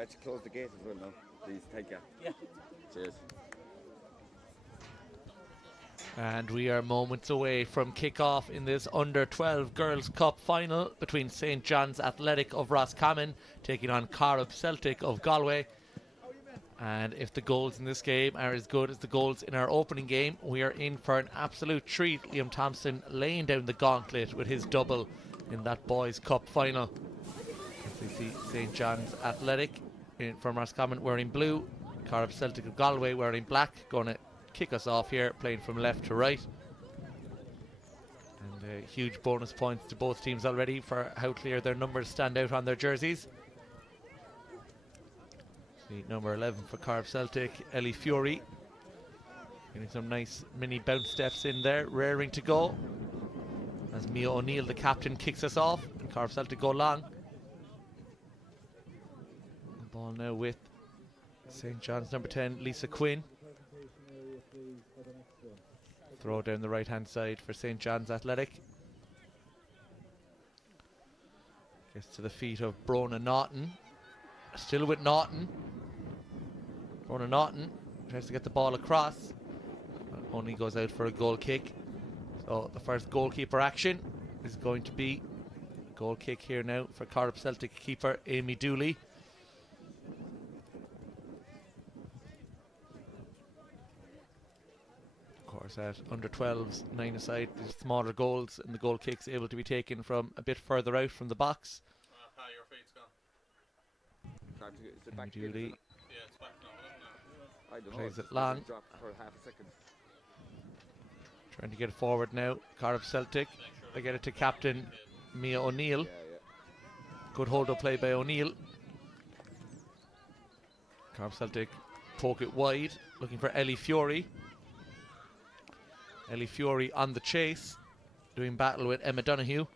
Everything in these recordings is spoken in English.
you actually close the gate as well now? Please, thank you. Yeah. Cheers. And we are moments away from kick-off in this Under-12 Girls' Cup final between St. John's Athletic of Roscommon taking on Corrib Celtic of Galway. And if the goals in this game are as good as the goals in our opening game, we are in for an absolute treat. Liam Thompson laying down the gauntlet with his double in that Boys' Cup final. As we see St. John's Athletic from Roscommon wearing blue, Corrib Celtic of Galway wearing black, going to kick us off here, playing from left to right. And huge bonus points to both teams already for how clear their numbers stand out on their jerseys. See number 11 for Corrib Celtic, Ellie Fury. Getting some nice mini bounce steps in there, raring to go. As Mia O'Neill, the captain, kicks us off, and Corrib Celtic go long. The ball now with St. John's number 10, Lisa Quinn. Throw down the right hand side for St. John's Athletic. Gets to the feet of Brona Naughton. Still with Naughton. Brona Naughton tries to get the ball across. Only goes out for a goal kick. So the first goalkeeper action is going to be a goal kick here now for Corrib Celtic keeper Amy Dooley. At under 12s, 9 aside, the smaller goals and the goal kicks able to be taken from a bit further out from the box. Your feet's gone. Dooley Yeah, it's back now. I don't plays know. it long. Drop for half a second. Trying to get it forward now. Corrib Celtic. They get it to captain Mia O'Neill. Yeah. Good hold up play by O'Neill. Corrib Celtic poke it wide, looking for Ellie Fury. Ellie Fury on the chase, doing battle with Emma Donoghue.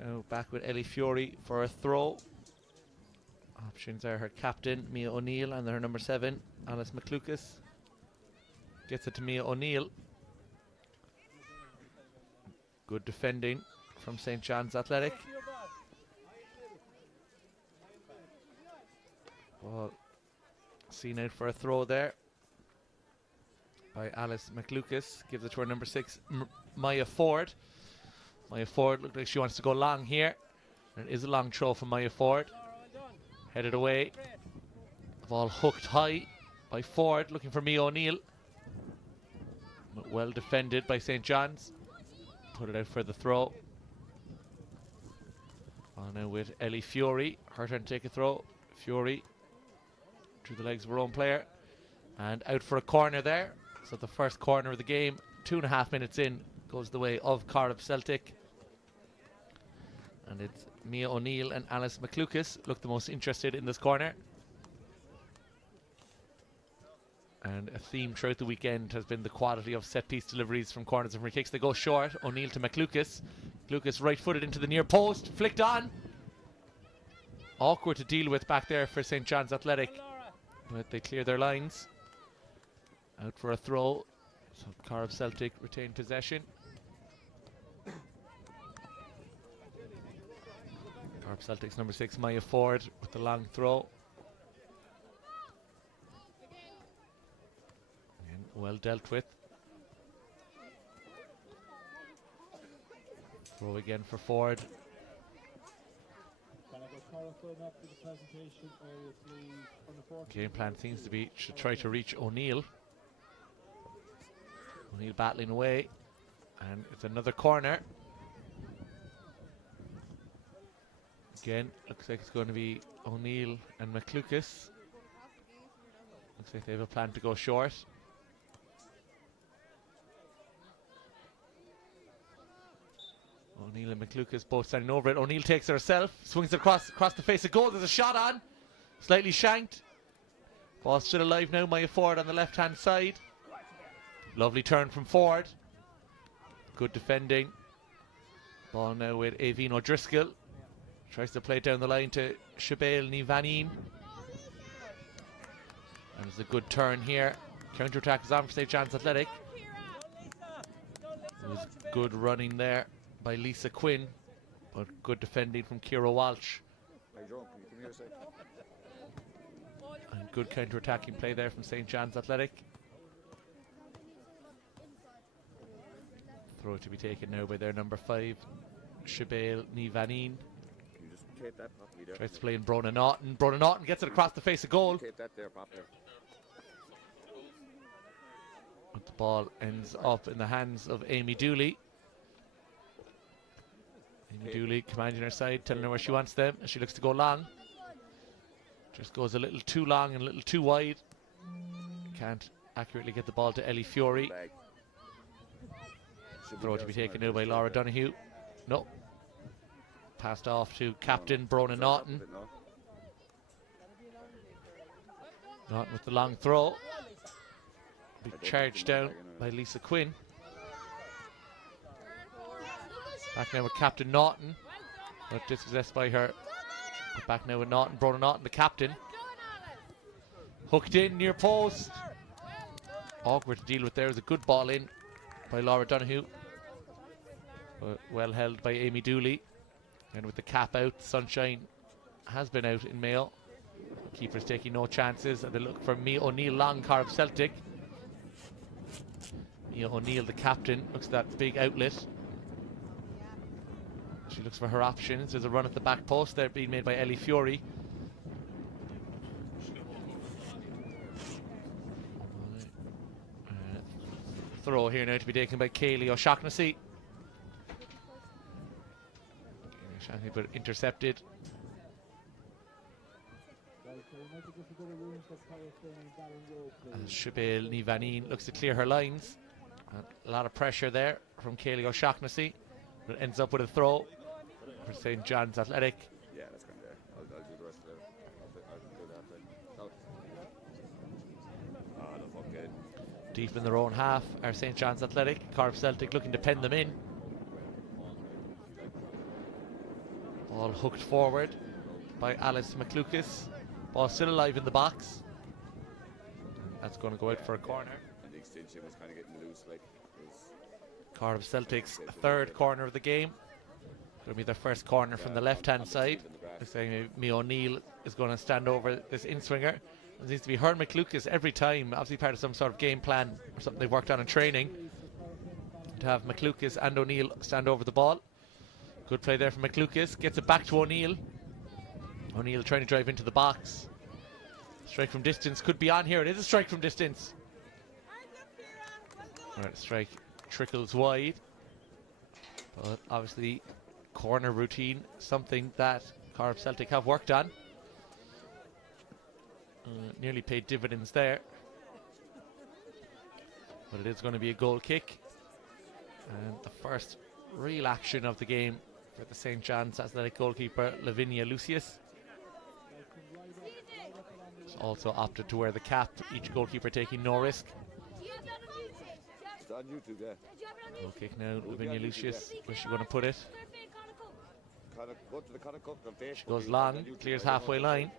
Now back with Ellie Fury for a throw. Options are her captain, Mia O'Neill, and her number 7, Alice McLucas. Gets it to Mia O'Neill. Good defending from St. John's Athletic. Ball seen out for a throw there by Alice McLucas. Gives it to her number 6, Maya Ford. Maya Ford looks like she wants to go long here. And it is a long throw from Maya Ford. Headed away. The ball hooked high by Ford, looking for Mia O'Neill. Well defended by St. John's. Put it out for the throw. On now with Ellie Fury. Her turn to take a throw. Fury through the legs of her own player. And out for a corner there. So the first corner of the game, 2.5 minutes in, goes the way of Corrib Celtic. And it's Mia O'Neill and Alice McLucas look the most interested in this corner. And a theme throughout the weekend has been the quality of set-piece deliveries from corners and free kicks. They go short, O'Neill to McLucas. McLucas right-footed into the near post, flicked on. Awkward to deal with back there for St. John's Athletic. But they clear their lines. Out for a throw. So Corrib Celtic retain possession. Corrib Celtic's number 6, Maya Ford, with the long throw. And well dealt with. Throw again for Ford. Game plan seems to be to try to reach O'Neill. O'Neill battling away, and it's another corner. Again, looks like it's going to be O'Neill and McLucas. Looks like they have a plan to go short. O'Neill and McLucas both standing over it. O'Neill takes it herself, swings it across the face of goal. There's a shot on, slightly shanked. Ball still alive now. Maya Ford on the left hand side. Lovely turn from Ford. Good defending. Ball now with Aveen O'Driscoll. Tries to play it down the line to Shabelle Nivanin. And it's a good turn here. Counter-attack is on for St. John's Athletic. It was good running there by Lisa Quinn. But good defending from Kira Walsh. Hey, Joe, can you come here a sec? And good counter-attacking play there from St. John's Athletic. Throw to be taken now by their number 5, Siobhán Ní Bhainín. Can you just tape that properly there? Tries to play in Brona Naughton. Brona Naughton gets it across the face of goal. Tape that there properly. But the ball ends up in the hands of Amy Dooley. Amy Dooley commanding her side, telling her where she wants them, and she looks to go long. Just goes a little too long and a little too wide. Can't accurately get the ball to Ellie Fury. Throw to be taken now by Laura Donoghue. No. Passed off to captain Brona Naughton. Naughton with the long throw. Big charge down by Lisa Quinn. Back now with captain Naughton. But dispossessed by her. But back now with Naughton. Brona Naughton, the captain. Hooked in near post. Awkward to deal with there. It was a good ball in by Laura Donoghue. Well held by Amy Dooley. And with the cap out, Sunshine has been out in Mayo. Keeper's taking no chances, and they look for Mia O'Neill long, Corrib Celtic. Mia O'Neill, the captain, looks at that big outlet. She looks for her options. There's a run at the back post there being made by Ellie Fury. Throw here now to be taken by Kaylee O'Shaughnessy. But intercepted. And Siobhán Ní Bhainín looks to clear her lines. A lot of pressure there from Kaylee O'Shaughnessy. But it ends up with a throw for St. John's Athletic. Yeah, that's going there. I'll do the rest of it. I'll do that then. Oh, no, fuck it. Deep in their own half are St. John's Athletic. Corrib Celtic looking to pen them in. Ball hooked forward by Alice McLucas. Ball still alive in the box. That's going to go out for a corner. And the extension was kind of getting loose, like. Corrib Celtic's third corner of the game. Going to be their first corner from the left-hand side. They're saying Mia O'Neill is going to stand over this in-swinger. It needs to be her and McLucas every time. Obviously part of some sort of game plan or something they've worked on in training. To have McLucas and O'Neill stand over the ball. Good play there from McLucas. Gets it back to O'Neill. O'Neill trying to drive into the box. Strike from distance could be on here. It is a strike from distance. Alright, strike trickles wide. But obviously, corner routine, something that Corrib Celtic have worked on. Nearly paid dividends there. But it is going to be a goal kick. And the first real action of the game for the St. John's Athletic goalkeeper, Lavinia Lucius. She's also opted to wear the cap, each goalkeeper taking no risk. It's on YouTube, yeah. Goal kick now, Lavinia Lucius. Where's she going to put it? Go to the Connacht Cup on Facebook. She goes long, clears halfway line.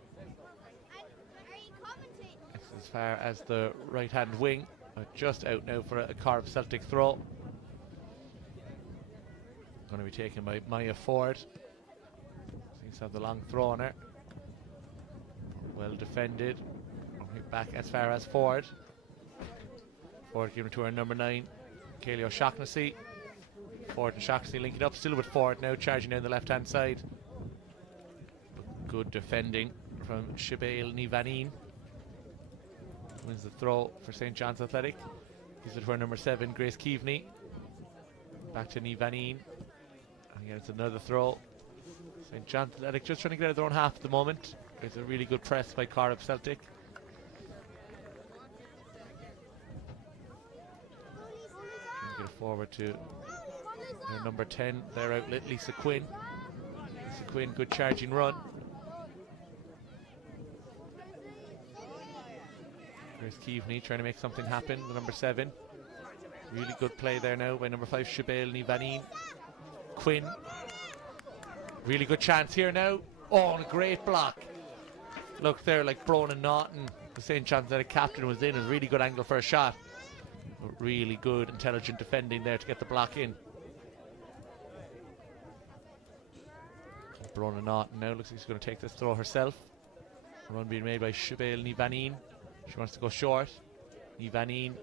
It's as far as the right-hand wing, but just out now for a Corrib Celtic throw. Going to be taken by Maya Ford. Seems to have the long throw on her. Well defended. Back as far as Ford. Ford giving it to her number 9, Kaylee O'Shaughnessy. Ford and O'Shaughnessy linking up, still with Ford now, charging down the left-hand side. Good defending from Siobhán Ní Bhainín. Wins the throw for St. John's Athletic. Gives it to her number 7, Grace Keaveney. Back to Ní Bhainín. And again, it's another throw. St. John's Athletic just trying to get out of their own half at the moment. It's a really good press by Corrib Celtic. Get it forward to their number 10, their outlet, Lisa Quinn. Lisa Quinn, good charging run. Grace Keaveney trying to make something happen, the number 7. Really good play there now by number 5, Siobhán Ní Bhainín. Quinn. Really good chance here now. Oh, and a great block. Look there, like Brona Naughton, the St. John's captain, was in. A really good angle for a shot. But really good, intelligent defending there to get the block in. Brona Naughton now looks like she's going to take this throw herself. Run being made by Siobhan Nivanine. She wants to go short. Nivanine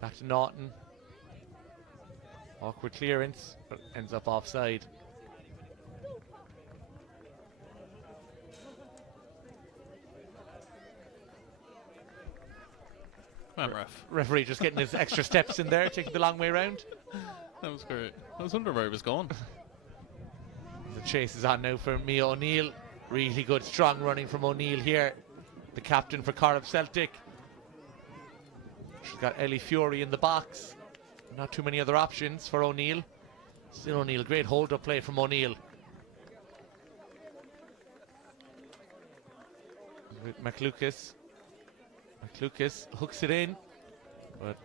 back to Naughton. Awkward clearance, but ends up offside. Come on, ref. Referee just getting his extra steps in there, taking the long way round. That was great. I was wondering where he was going. The chase is on now for Mia O'Neill. Really good, strong running from O'Neill here. The captain for Corrib Celtic. She's got Ellie Fury in the box. Not too many other options for O'Neill. Still O'Neill, great hold-up play from O'Neill. With McLucas. McLucas hooks it in, but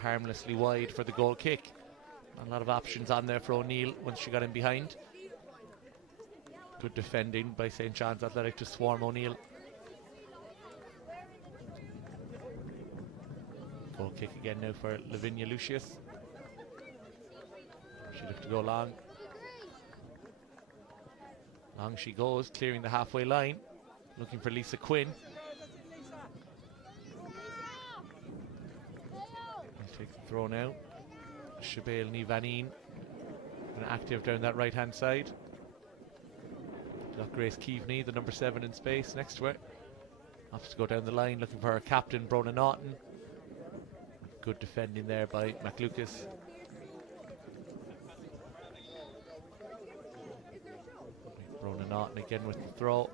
harmlessly wide for the goal kick. A lot of options on there for O'Neill once she got in behind. Good defending by St. John's Athletic to swarm O'Neill. Goal kick again now for Lavinia Lucius. She looked to go long. Long she goes, clearing the halfway line. Looking for Lisa Quinn. I'll take the throw now. Siobhan Nivanine. Active down that right hand side. Got Grace Keaveney, the number 7 in space next to her. Opts to go down the line, looking for her captain, Brona Naughton. Good defending there by McLucas. Brona Naughton again with the throw.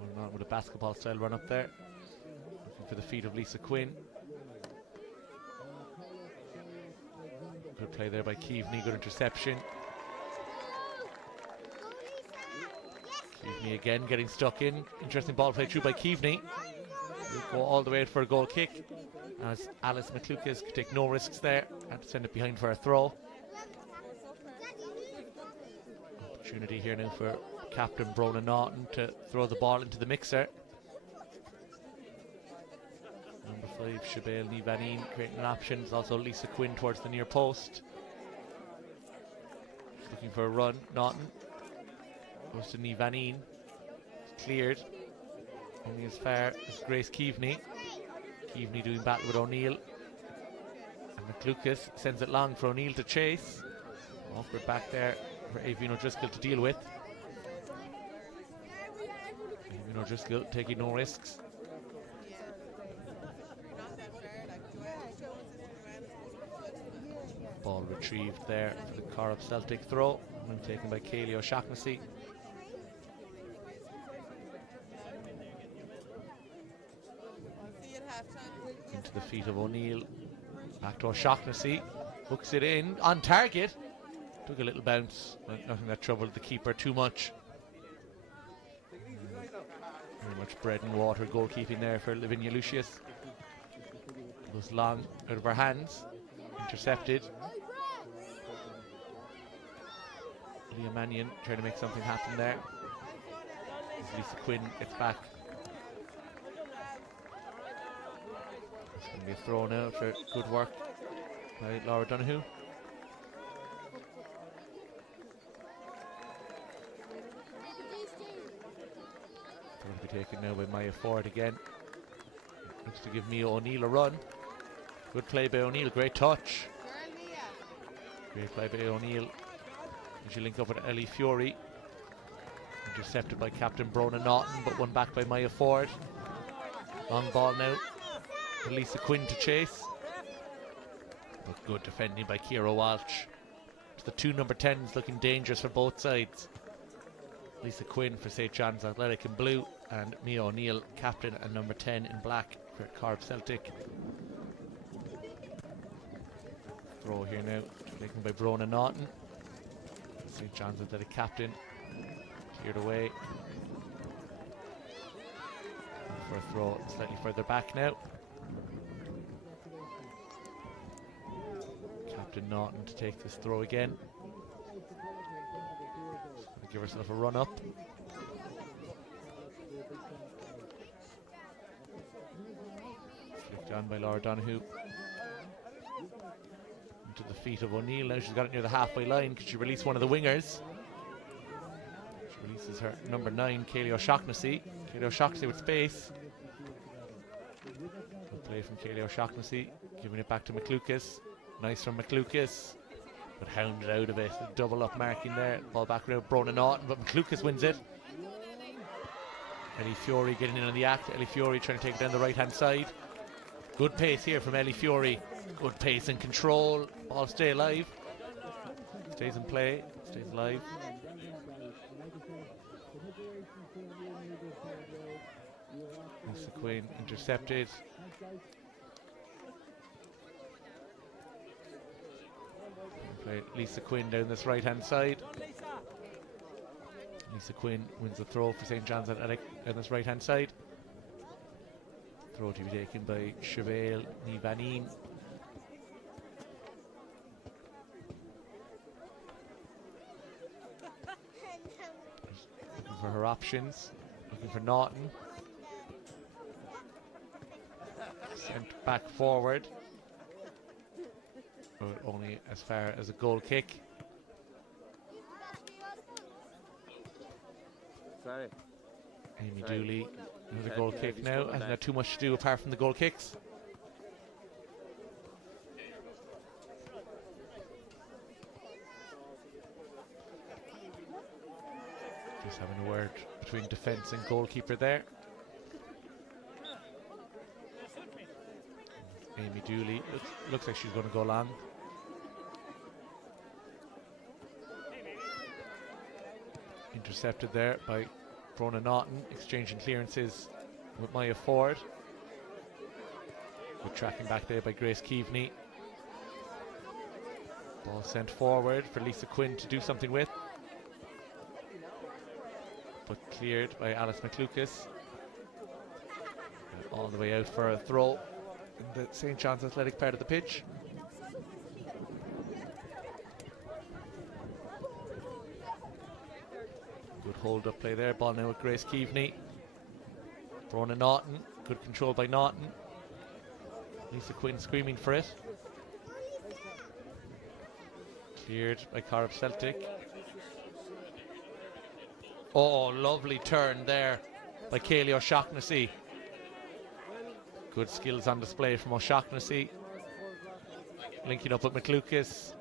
Brona Naughton with a basketball style run up there. Looking for the feet of Lisa Quinn. Good play there by Keaveney, good interception. Keaveney again getting stuck in. Interesting ball play through by Keaveney. We'll go all the way for a goal kick, as Alice McLucas could take no risks there. Had to send it behind for a throw. Opportunity here now for captain Brona Naughton to throw the ball into the mixer. Number 5, Siobhan Nivanine creating an option. There's also Lisa Quinn towards the near post. She's looking for a run. Naughton goes to Nivanine. It's cleared. Only as far as Grace Keaveney. Keaveney doing battle with O'Neill. And McLucas sends it long for O'Neill to chase. Awkward back there for Avine O'Driscoll to deal with. Avine O'Driscoll taking no risks. Ball retrieved there for the Corrib Celtic throw, and taken by Kaylee O'Shaughnessy. Into the feet of O'Neill. Back to O'Shaughnessy. Hooks it in. On target. Took a little bounce. Nothing that troubled the keeper too much. Very much bread and water goalkeeping there for Lavinia Lucius. Goes long out of her hands. Intercepted. Leah Mannion trying to make something happen there. Lisa Quinn gets back. It's going to be a throw now for good work by Laura Donoghue. Going to be taken now by Maya Ford again. Looks to give Mia O'Neill a run. Good play by O'Neill, great touch. Great play by O'Neill. And she link up with Ellie Fury. Intercepted by captain Brona Naughton, but won back by Maya Ford. Long ball now for Lisa Quinn to chase. But good defending by Ciara Walsh. It's the two number 10s looking dangerous for both sides. Lisa Quinn for St. John's Athletic in blue, and Mia O'Neill, captain and number 10 in black for Corrib Celtic. Throw here now, taken by Brona Naughton. St. John's Athletic captain. Cleared away. For a throw slightly further back now. Captain Naughton to take this throw again. Give herself a run up. Flicked on by Laura Donoghue. Into the feet of O'Neill. Now she's got it near the halfway line. Could she release one of the wingers? She releases her number 9, Kaylee O'Shaughnessy. Kaylee O'Shaughnessy with space. Good play from Kaylee O'Shaughnessy, giving it back to McLucas. Nice from McLucas, but hounded out of it. A double up marking there. Ball back around Brona Naughton, but McLucas wins it. Ellie Fiore getting in on the act. Ellie Fiore trying to take it down the right hand side. Good pace here from Ellie Fiore. Good pace and control. Ball stay alive. Stays in play. Stays alive. Lisa Quinn intercepted. Play Lisa Quinn down this right hand side. Lisa Quinn wins the throw for St. John's Athletic on this right hand side. Throw to be taken by Chevelle Nivanin. Looking for her options. Looking for Naughton. Sent back forward. But only as far as a goal kick. Sorry. Amy Dooley with a goal kick now. Hasn't had too much to do apart from the goal kicks. Just having a word between defence and goalkeeper there. Amy Dooley looks like she's going to go long. Intercepted there by Brona Naughton, exchanging clearances with Maya Ford. Good tracking back there by Grace Keaveney. Ball sent forward for Lisa Quinn to do something with, but cleared by Alice McLucas. And all the way out for a throw in the St. John's Athletic part of the pitch. Good hold-up play there. Ball now with Grace Keaveney. Brona Naughton. Good control by Naughton. Lisa Quinn screaming for it. Cleared by Corrib Celtic. Oh, lovely turn there by Kaylee O'Shaughnessy. Good skills on display from O'Shaughnessy. Linking up with McLucas.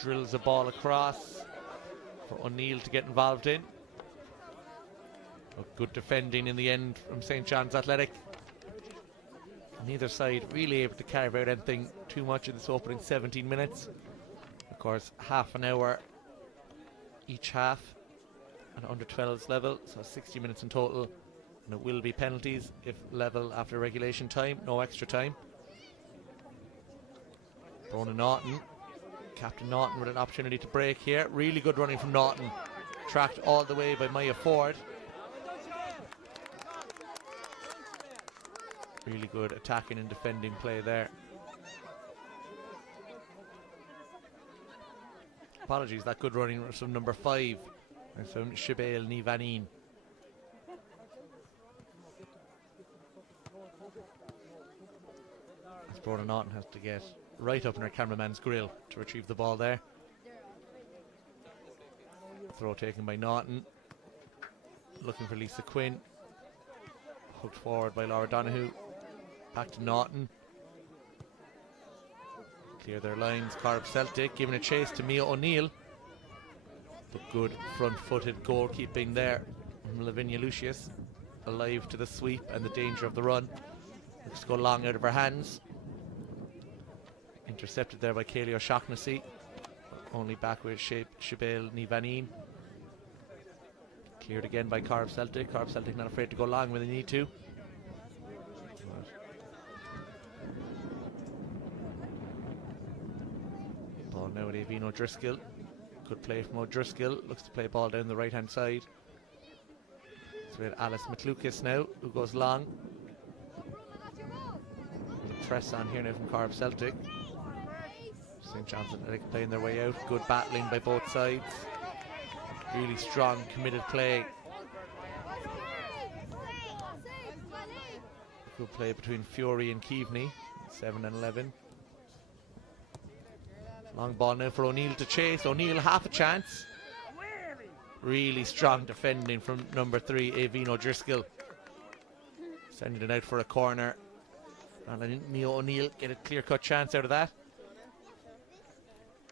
Drills a ball across for O'Neill to get involved in. But good defending in the end from St. John's Athletic. Neither side really able to carve out anything too much in this opening 17 minutes. Of course, half an hour each half and under 12's level, so 60 minutes in total. And it will be penalties if level after regulation time, no extra time. Brona Naughton. Captain Naughton with an opportunity to break here. Really good running from Naughton. Tracked all the way by Maya Ford. Really good attacking and defending play there. Apologies, that good running was from number 5. And from Chevelle Nivanin. Brona Naughton has to get right up in her cameraman's grill to retrieve the ball there. Throw taken by Naughton. Looking for Lisa Quinn. Hooked forward by Laura Donoghue. Back to Naughton. Clear their lines. Corrib Celtic giving a chase to Mia O'Neill. But good front-footed goalkeeping there from Lavinia Lucius. Alive to the sweep and the danger of the run. Looks to go long out of her hands. Intercepted there by Kaylee O'Shaughnessy. Only back with Chevelle Nivanin. Cleared again by Corrib Celtic. Corrib Celtic not afraid to go long when they need to. Ball now with Avine O'Driscoll. Good play from O'Driscoll. Looks to play ball down the right hand side. So we have Alice McLucas now, who goes long. With a press on here now from Corrib Celtic. St. John's Athletic playing their way out. Good battling by both sides. Really strong, committed play. Good play between Fury and Keaveney, 7 and 11. Long ball now for O'Neill to chase. O'Neill half a chance. Really strong defending from number 3, Aveen O'Driscoll. Sending it out for a corner. And I think Mia O'Neill get a clear-cut chance out of that.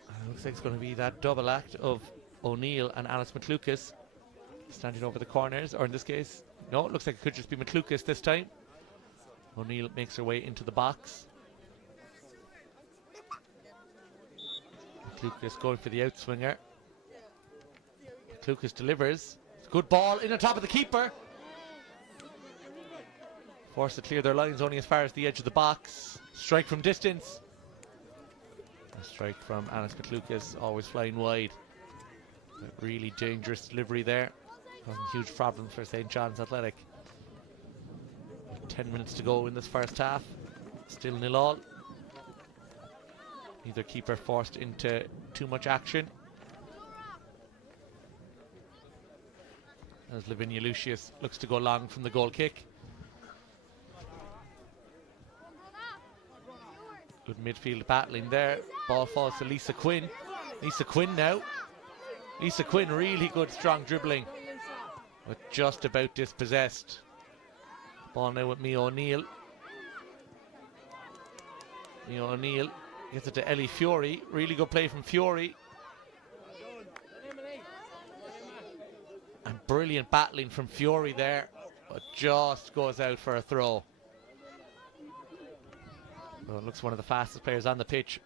And it looks like it's going to be that double act of O'Neill and Alice McLucas standing over the corners, or in this case, no, it looks like it could just be McLucas this time. O'Neill makes her way into the box. McLucas going for the outswinger. McLucas delivers. It's a good ball in on top of the keeper. Forced to clear their lines only as far as the edge of the box. Strike from distance. A strike from Alice McLucas, always flying wide. A really dangerous delivery there. Causing huge problems for St. John's Athletic. 10 minutes to go in this first half. Still 0-0. Neither keeper forced into too much action. As Lavinia Lucius looks to go long from the goal kick. Good midfield battling there. Ball falls to Lisa Quinn. Lisa Quinn now. Lisa Quinn, really good strong dribbling, but just about dispossessed. Ball now with Mia O'Neill. Mia O'Neill gets it to Ellie Fury. Really good play from Fury. And brilliant battling from Fury there, but just goes out for a throw. Well, it looks one of the fastest players on the pitch.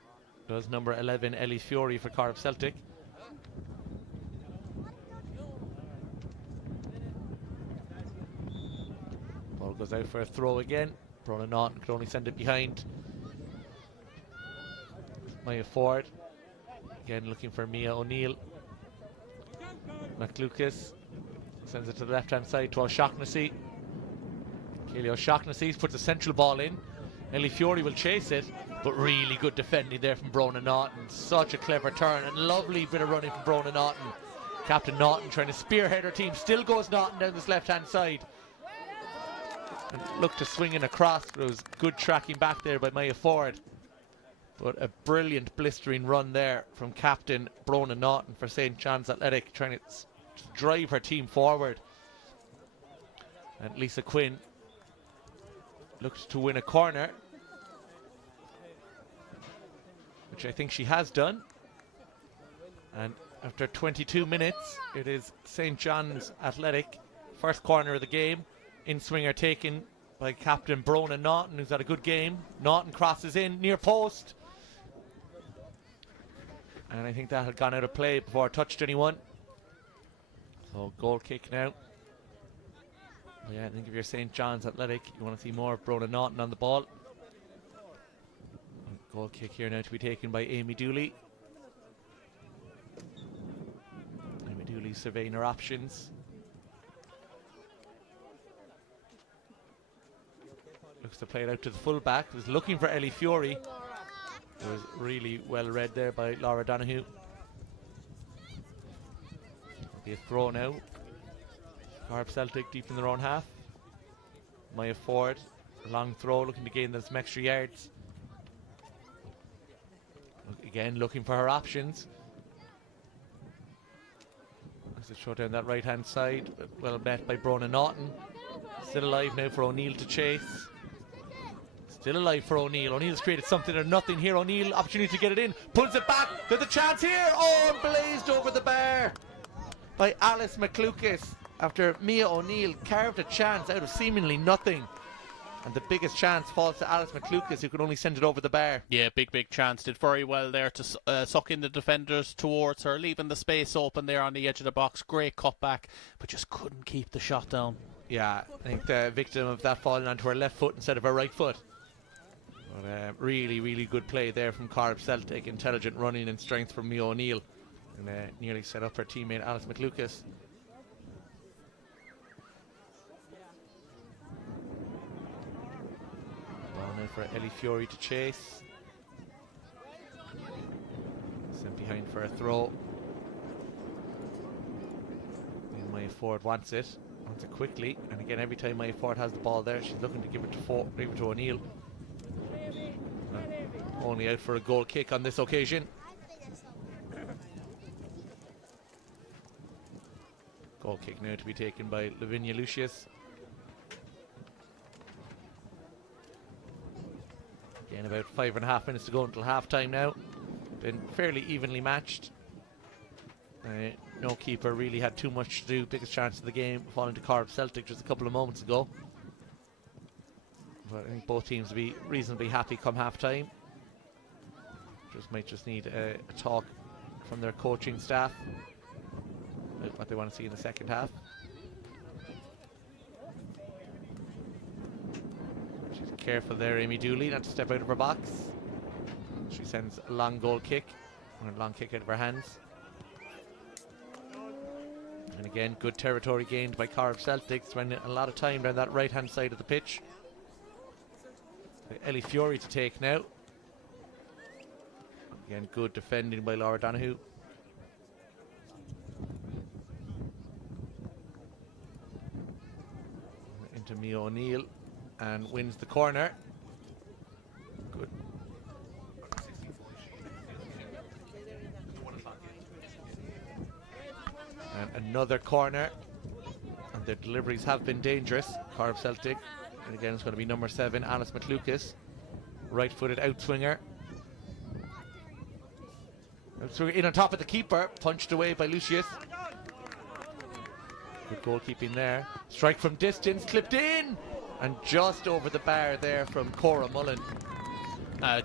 Does number 11, Ellie Fury for Corrib Celtic. Ball goes out for a throw again. Brona Naughton could only send it behind. Maya Ford. Again looking for Mia O'Neill. McLucas sends it to the left-hand side to O'Shaughnessy. Kaylee O'Shaughnessy puts a central ball in. Ellie Fury will chase it, but really good defending there from Brona Naughton. Such a clever turn and lovely bit of running from Brona Naughton. Captain Naughton trying to spearhead her team. Still goes Naughton down this left-hand side. And looked to swing in across, but it was good tracking back there by Maya Ford. But a brilliant blistering run there from Captain Brona Naughton for St. John's Athletic, trying to drive her team forward. And Lisa Quinn looked to win a corner, which I think she has done. And after 22 minutes, it is St. John's Athletic, first corner of the game. In-swinger taken by Captain Brona Naughton, who's had a good game. Naughton crosses in, near post. And I think that had gone out of play before it touched anyone. So goal kick now. Yeah, I think if you're St. John's Athletic, you want to see more of Brona Naughton on the ball. Goal kick here now to be taken by Amy Dooley. Amy Dooley surveying her options. Looks to play it out to the full-back. Was looking for Ellie Fury. It was really well read there by Laura Donahue. It'll be a throw now. Corrib Celtic deep in their own half. Maya Ford, a long throw, looking to gain some extra yards. Again, looking for her options. As they throw down that right-hand side, well met by Brona Naughton. Still alive now for O'Neill to chase. Still alive for O'Neill. O'Neill's created something or nothing here. O'Neill, opportunity to get it in. Pulls it back. There's a chance here. Oh, and blazed over the bar by Alice McLucas after Mia O'Neill carved a chance out of seemingly nothing. And the biggest chance falls to Alice McLucas, who could only send it over the bar. Yeah, big chance. Did very well there to suck in the defenders towards her, leaving the space open there on the edge of the box. Great cutback, but just couldn't keep the shot down. Yeah, I think the victim of that falling onto her left foot instead of her right foot. But really good play there from Corrib Celtic. Intelligent running and strength from Mia O'Neill. And nearly set up her teammate Alice McLucas. Ball now for Ellie Fury to chase. Sent behind for a throw. And Maya Ford wants it quickly. And again, every time Maya Ford has the ball there, she's looking to give it to O'Neill. Only out for a goal kick on this occasion. Goal kick now to be taken by Lavinia Lucius. Again, about 5.5 minutes to go until half time now. Been fairly evenly matched. No keeper really had too much to do. Biggest chance of the game falling to Corrib Celtic just a couple of moments ago. But I think both teams will be reasonably happy come half time. Might just need a talk from their coaching staff about what they want to see in the second half. She's careful there, Amy Dooley, not to step out of her box. She sends a long goal kick, or a long kick out of her hands. And again, good territory gained by Corrib Celtic, spending a lot of time down that right-hand side of the pitch. Ellie Fury to take now. Again, good defending by Laura Donahue. Into Mia O'Neill and wins the corner. Good. And another corner. And their deliveries have been dangerous. Corrib Celtic. And again, it's going to be number 7, Alice McLucas. Right-footed outswinger. In on top of the keeper, punched away by Lucius. Good goalkeeping there. Strike from distance, clipped in, and just over the bar there from Cora Mullen.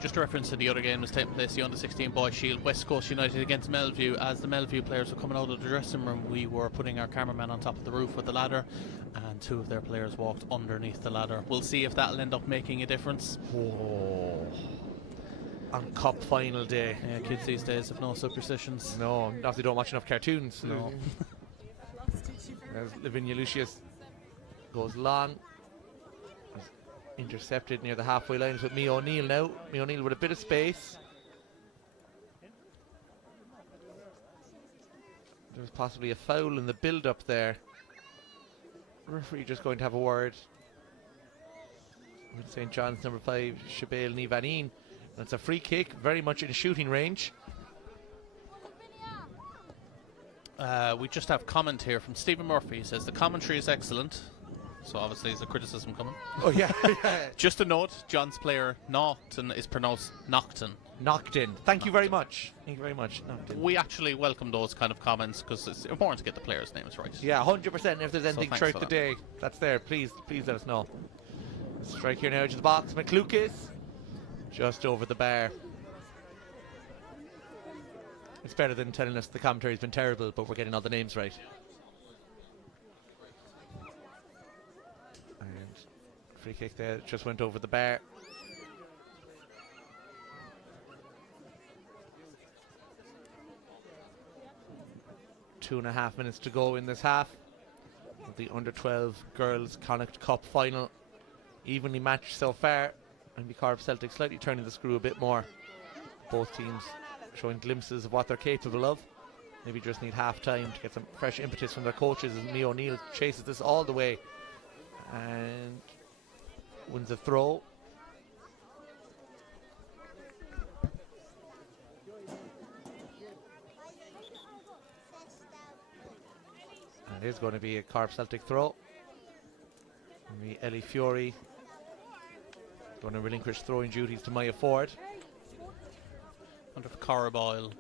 Just a reference to the other game that's taking place, the under-16 Boys Shield, West Coast United against Melview. As the Melview players were coming out of the dressing room, we were putting our cameraman on top of the roof with the ladder, and 2 of their players walked underneath the ladder. We'll see if that'll end up making a difference. Oh. On cup final day. Yeah, kids these days have no superstitions. No, not if they don't watch enough cartoons. No. As Lavinia Lucius goes long. Intercepted near the halfway line with Mia O'Neill now. Mia O'Neill with a bit of space. There's possibly a foul in the build-up there. Referee just going to have a word with St. John's number 5, Shabelle Nivanin. That's a free kick, very much in shooting range. We just have comment here from Stephen Murphy. He says the commentary is excellent. So obviously there's a criticism coming. Oh yeah. Just a note, John's player Naughton is pronounced Naughton. Naughton. Thank you very much. Thank you very much. Naughton. We actually welcome those kind of comments because it's important to get the players' names right. Yeah, 100%. If there's anything thanks throughout for the that. day that's there, please let us know. Strike here now to the box. McLucas. Just over the bar. It's better than telling us the commentary's been terrible, but we're getting all the names right. And free kick there, just went over the bar. Two and a half minutes to go in this half. The under-12 girls Connacht Cup final. Evenly matched so far. And Corrib Celtic slightly turning the screw a bit more. Both teams showing glimpses of what they're capable of. Maybe just need half time to get some fresh impetus from their coaches as Mia O'Neill chases this all the way and wins a throw. And it is going to be a Corrib Celtic throw. Ellie Fury going to relinquish throwing duties to Maya Ford. Wonder if Corrib Oil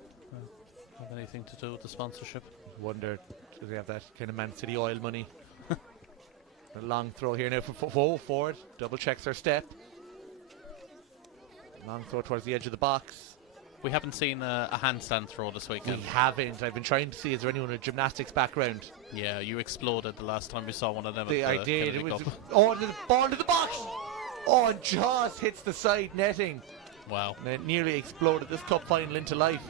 have anything to do with the sponsorship. Wonder, do they have that kind of Man City oil money? A long throw here now for Ford. Double checks her step. Long throw towards the edge of the box. We haven't seen a handstand throw this weekend. We haven't. I've been trying to see, is there anyone with a gymnastics background? Yeah, you exploded the last time we saw one of them. I did. It was the ball into the box. Oh, and just hits the side netting. Wow. And it nearly exploded this cup final into life.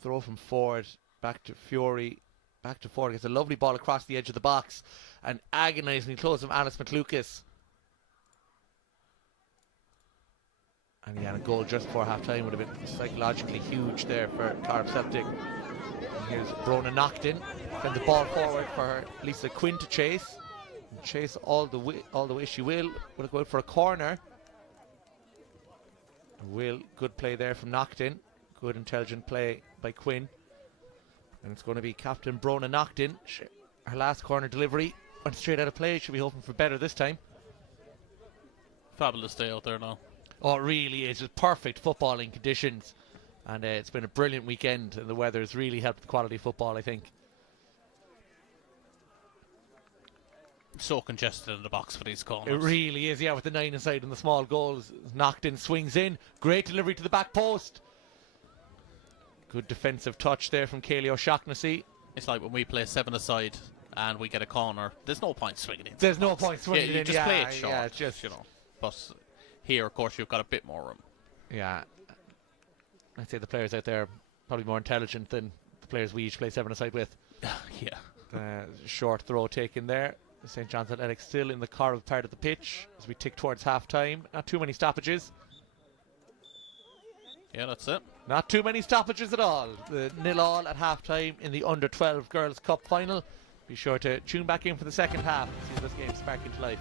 Throw from Ford back to Fury. Back to Ford. Gets a lovely ball across the edge of the box. And agonisingly close from Alice McLucas. And yeah, a goal just before half time would have been psychologically huge there for Corrib Celtic. And here's Brona Naughton. Send the ball forward for Lisa Quinn to chase. And chase all the way she will. Will it go out for a corner? Good play there from Knockton. Good intelligent play by Quinn. And it's going to be Captain Brona Knockton. Her last corner delivery went straight out of play. Should be hoping for better this time. Fabulous day out there now. Oh, it really is. It's perfect footballing conditions. And it's been a brilliant weekend. And the weather has really helped the quality of football, I think. So congested in the box for these corners. It really is, yeah, with the 9 inside and the small goals. Knockton swings in. Great delivery to the back post. Good defensive touch there from Kaylee O'Shaughnessy. It's like when we play 7 aside and we get a corner. There's no point swinging it. There's no point swinging it. You in. just play it short. Yeah, just, you know. But here, of course, you've got a bit more room. Yeah. I'd say the players out there are probably more intelligent than the players we each play 7 aside with. Yeah. Short throw taken there. St. John's Athletics still in the Corrib part of the pitch as we tick towards half-time. Not too many stoppages. Yeah, that's it. Not too many stoppages at all. The 0-0 at half-time in the Under-12 Girls' Cup final. Be sure to tune back in for the second half to see this game spark into life.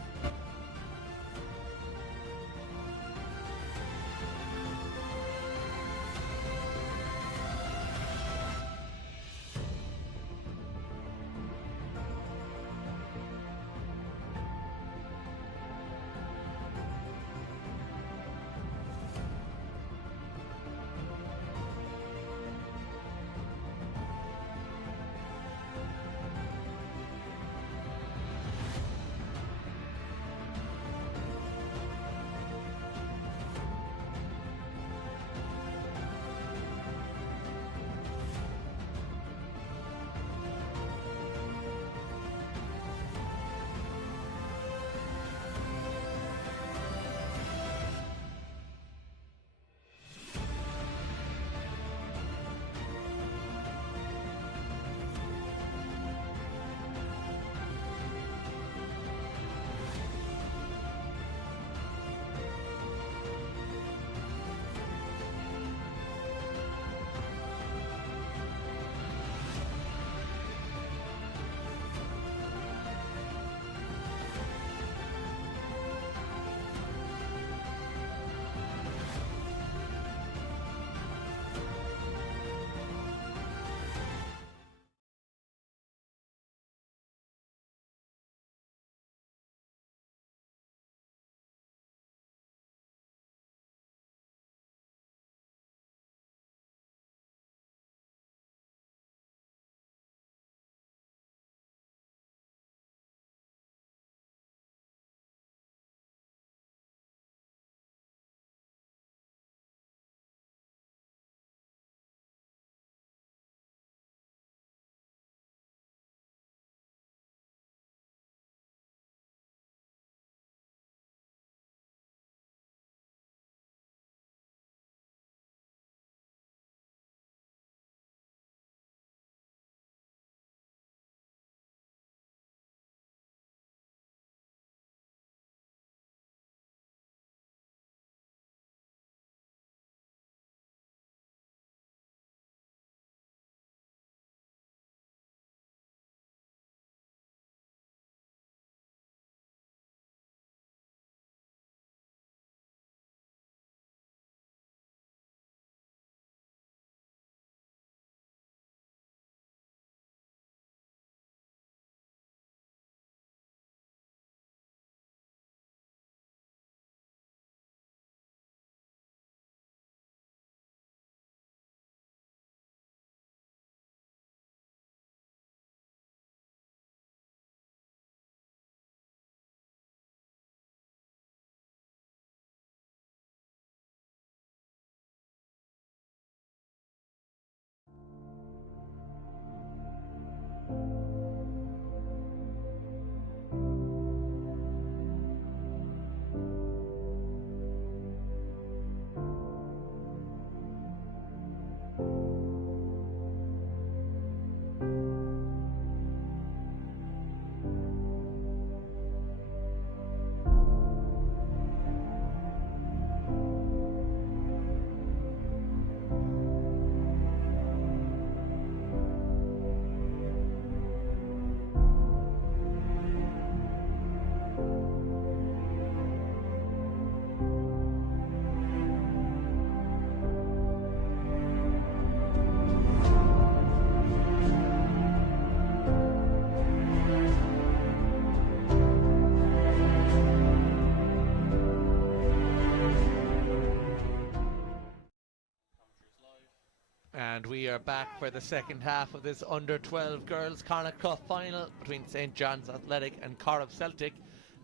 are back for the second half of this under-12 girls Connacht-Cup final between St. John's Athletic and Corrib Celtic.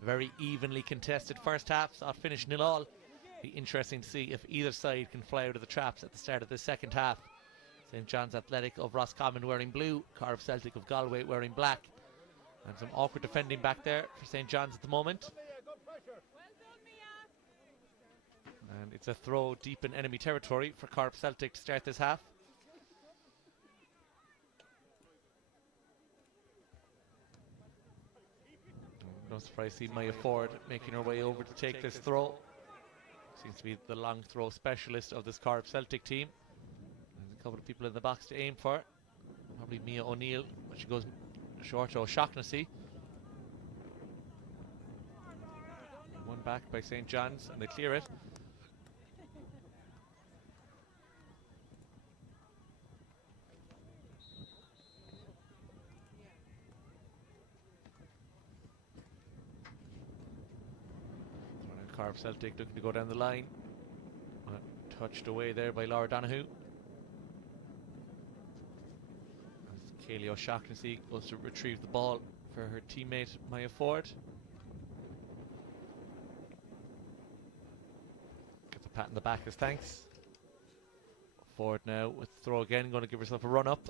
A very evenly contested first half, saw it finish 0-0. Be interesting to see if either side can fly out of the traps at the start of the second half. St. John's Athletic of Roscommon wearing blue, Corrib Celtic of Galway wearing black. And some awkward defending back there for St. John's at the moment. And it's a throw deep in enemy territory for Corrib Celtic to start this half. No surprise to see Maya Ford making her way over to take this throw. Seems to be the long throw specialist of this Corrib Celtic team. There's a couple of people in the box to aim for. Probably Mia O'Neill, but she goes short to O'Shaughnessy. One back by St. John's and they clear it. Corrib Celtic looking to go down the line. Touched away there by Laura Donahue. As Kaylee O'Shaughnessy goes to retrieve the ball for her teammate Maya Ford. Gets a pat in the back as thanks. Ford now with the throw again, going to give herself a run up.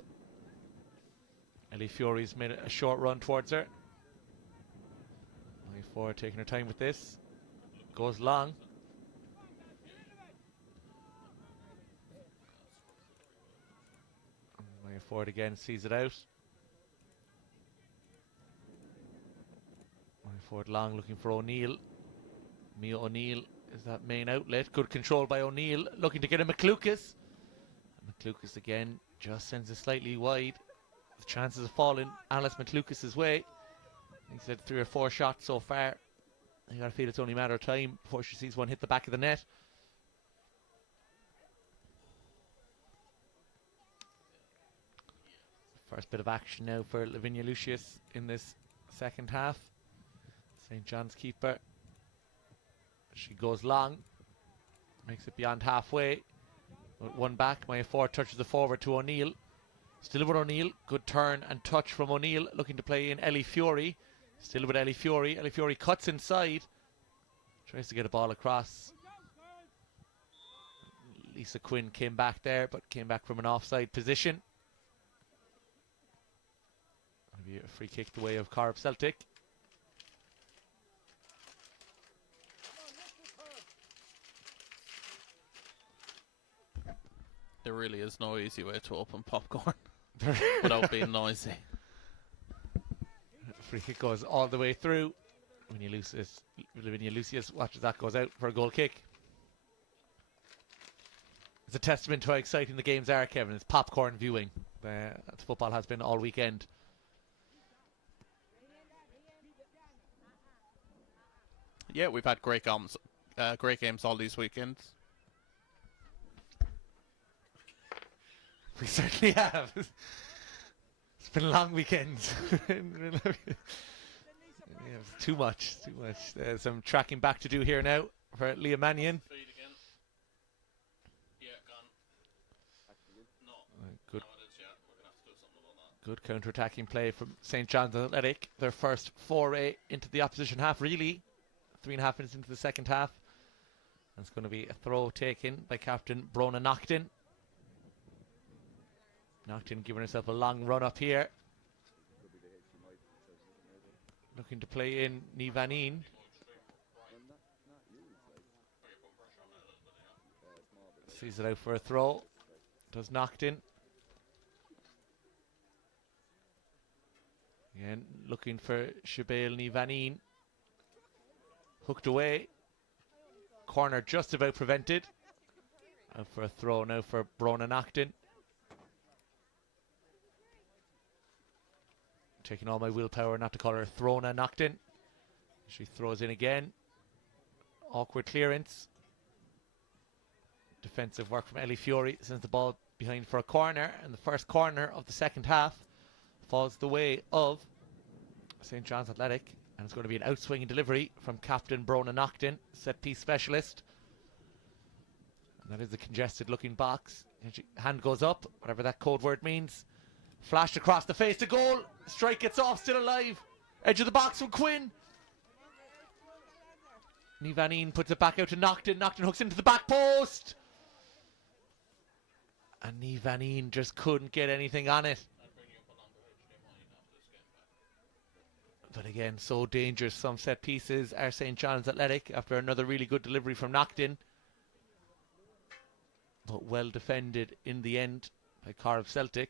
Ellie Fury's made a short run towards her. Maya Ford taking her time with this. Goes long. Maya Ford again sees it out. Maya Ford long looking for O'Neill. Mia O'Neill is that main outlet. Good control by O'Neill. Looking to get a McLucas. McLucas again just sends it slightly wide. The chances of falling Alice McLucas's way. He's had 3 or 4 shots so far. I gotta feel it's only a matter of time before she sees one hit the back of the net. First bit of action now for Lavinia Lucius in this second half. St. John's keeper. She goes long. Makes it beyond halfway. One back. Maya Ford touches the forward to O'Neill. Still with O'Neill. Good turn and touch from O'Neill. Looking to play in Ellie Fury. Still with Ellie Fury. Ellie Fury cuts inside. Tries to get a ball across. Lisa Quinn came back there, but came back from an offside position. That'll be a free kick the way of Corrib Celtic. There really is no easy way to open popcorn without being noisy. Free kick goes all the way through. Lavinia Lucius watches that goes out for a goal kick. It's a testament to how exciting the games are, Kevin. It's popcorn viewing. That's football has been all weekend. Yeah, we've had great games all these weekends. We certainly have. It's been a long weekend. Yeah, too much. There's some tracking back to do here now for Leah Mannion. Good counter-attacking play from St. John's Athletic. Their first foray into the opposition half, really. 3.5 minutes into the second half. That's going to be a throw taken by captain Brona Naughton. Naughton giving herself a long run up here. Looking to play in Nivanine. Sees it out for a throw. Does Naughton. Again, looking for Shabelle Nivanine. Hooked away. Corner just about prevented. Out for a throw now for Brona Naughton. Taking all my willpower not to call her Throna Naughton. She throws in again. Awkward clearance. Defensive work from Ellie Fury. Sends the ball behind for a corner. And the first corner of the second half falls the way of St. John's Athletic. And it's going to be an outswinging delivery from captain Brona Naughton, set piece specialist. That is a congested looking box. Hand goes up, whatever that code word means. Flashed across the face to goal. Strike gets off, still alive. Edge of the box from Quinn. Nivanine puts it back out to Naughton. Naughton hooks into the back post. And Nivanine just couldn't get anything on it. But again, so dangerous. Some set pieces are St. John's Athletic after another really good delivery from Naughton. But well defended in the end by Corrib Celtic.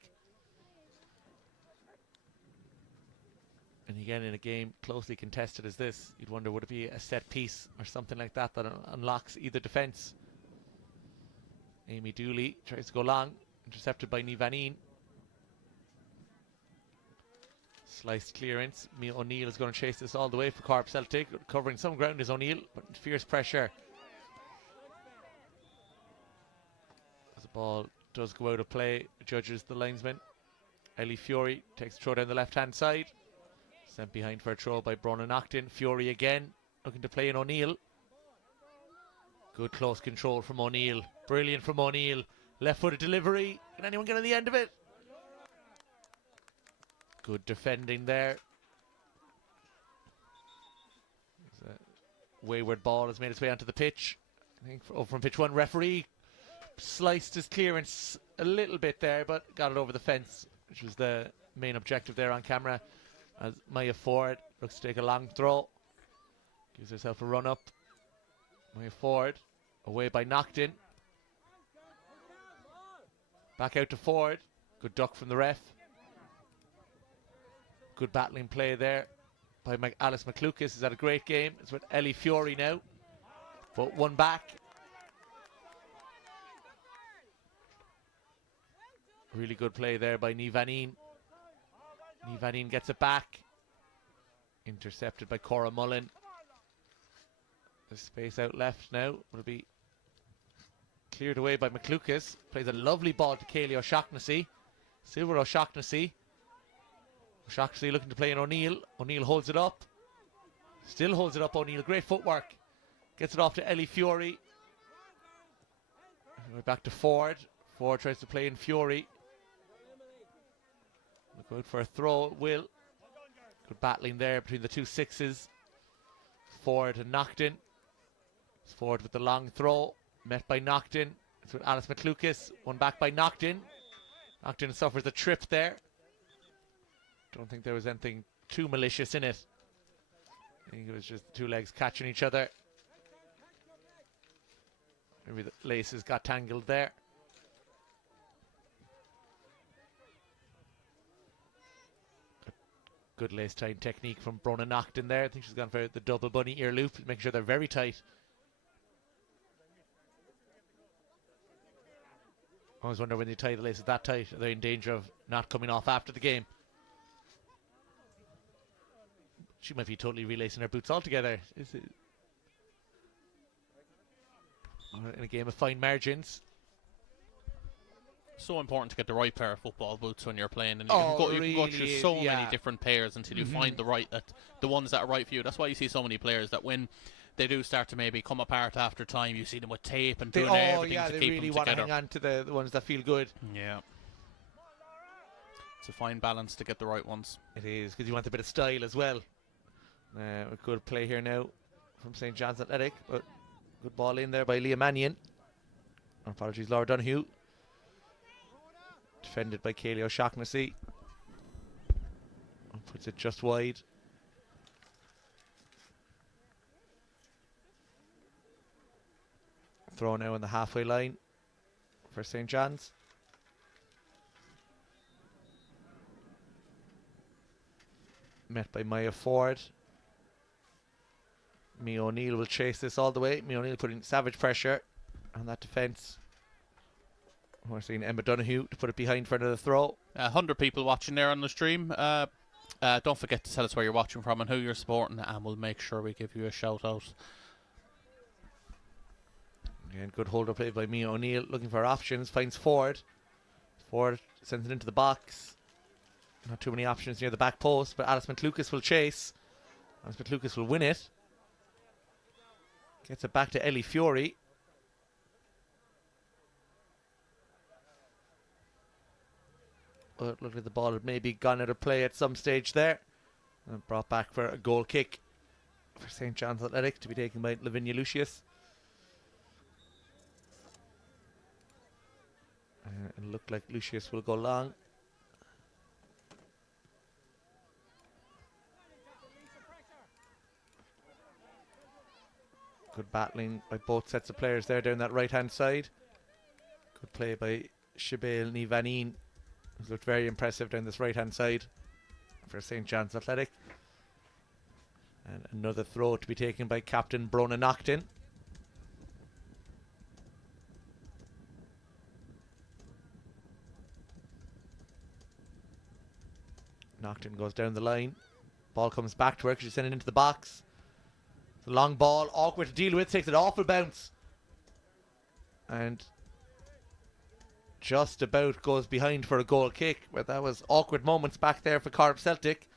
And again, in a game closely contested as this, you'd wonder, would it be a set piece or something like that that unlocks either defence? Amy Dooley tries to go long, intercepted by Nivanine. Sliced clearance. Mia O'Neill is going to chase this all the way for Corrib Celtic. Covering some ground is O'Neill, but fierce pressure. As the ball does go out of play, judges the linesman. Ellie Fury takes a throw down the left-hand side. Sent behind for a throw by Bronagh Naughton. Fury again, looking to play in O'Neill. Good close control from O'Neill. Brilliant from O'Neill. Left-footed delivery. Can anyone get on the end of it? Good defending there. A wayward ball has made its way onto the pitch. I think from pitch one, referee sliced his clearance a little bit there, but got it over the fence, which was the main objective there on camera. As Maya Ford looks to take a long throw. Gives herself a run up. Maya Ford away by Naughton. Back out to Ford. Good duck from the ref. Good battling play there by Alice McLucas. He's had a great game. It's with Ellie Fury now. But one back. Really good play there by Nivanine. Nivanine gets it back. Intercepted by Cora Mullen. There's space out left now. Will be cleared away by McLucas. Plays a lovely ball to Kaylee O'Shaughnessy. Silver O'Shaughnessy. O'Shaughnessy looking to play in O'Neill. O'Neill holds it up. Still holds it up, O'Neill. Great footwork. Gets it off to Ellie Fury. We're back to Ford. Ford tries to play in Fury. Look out for a throw. Will. Good battling there between the two sixes. Ford and Naughton. It's Ford with the long throw. Met by Naughton. It's with Alice McLucas. One back by Naughton. Naughton suffers a trip there. Don't think there was anything too malicious in it. I think it was just the two legs catching each other. Maybe the laces got tangled there. Good lace tying technique from Bronagh Naughton there. I think she's gone for the double bunny ear loop, making sure they're very tight. I always wonder when they tie the laces that tight, are they in danger of not coming off after the game? She might be totally relacing her boots altogether. Is it? In a game of fine margins. So important to get the right pair of football boots when you're playing, and Oh, you can go through so many different pairs until you find the ones that are right for you. That's why you see so many players that when they do start to maybe come apart after time, you see them with tape and doing everything to keep them together. They really want to hang on to the ones that feel good. Yeah. It's a fine balance to get the right ones. It is, because you want a bit of style as well. A good play here now from St. John's Athletic, but good ball in there by Leah Mannion. Apologies, Laura Donoghue. Defended by Kaylee O'Shaughnessy. Puts it just wide. Throw now on the halfway line for St. John's. Met by Maya Ford. Mia O'Neill will chase this all the way. Mia O'Neill putting savage pressure on that defence. We're seeing Emma Donoghue to put it behind for another throw. 100 people watching there on the stream. Don't forget to tell us where you're watching from and who you're supporting, and we'll make sure we give you a shout out. Again, good hold up play by Mia O'Neill, looking for options, finds Ford. Ford sends it into the box. Not too many options near the back post, but Alice McLucas will chase. Alice McLucas will win it. Gets it back to Ellie Fury. But looked like the ball had maybe gone out of play at some stage there. And brought back for a goal kick for St. John's Athletic to be taken by Lavinia Lucius. It looked like Lucius will go long. Good battling by both sets of players there down that right-hand side. Good play by Sibyl Nivanin, who's looked very impressive down this right-hand side for St. John's Athletic. And another throw to be taken by captain Brona Nocton. Nocton goes down the line. Ball comes back to her because she's sending it into the box. The long ball, awkward to deal with, takes an awful bounce. And just about goes behind for a goal kick. But that was awkward moments back there for Corrib Celtic.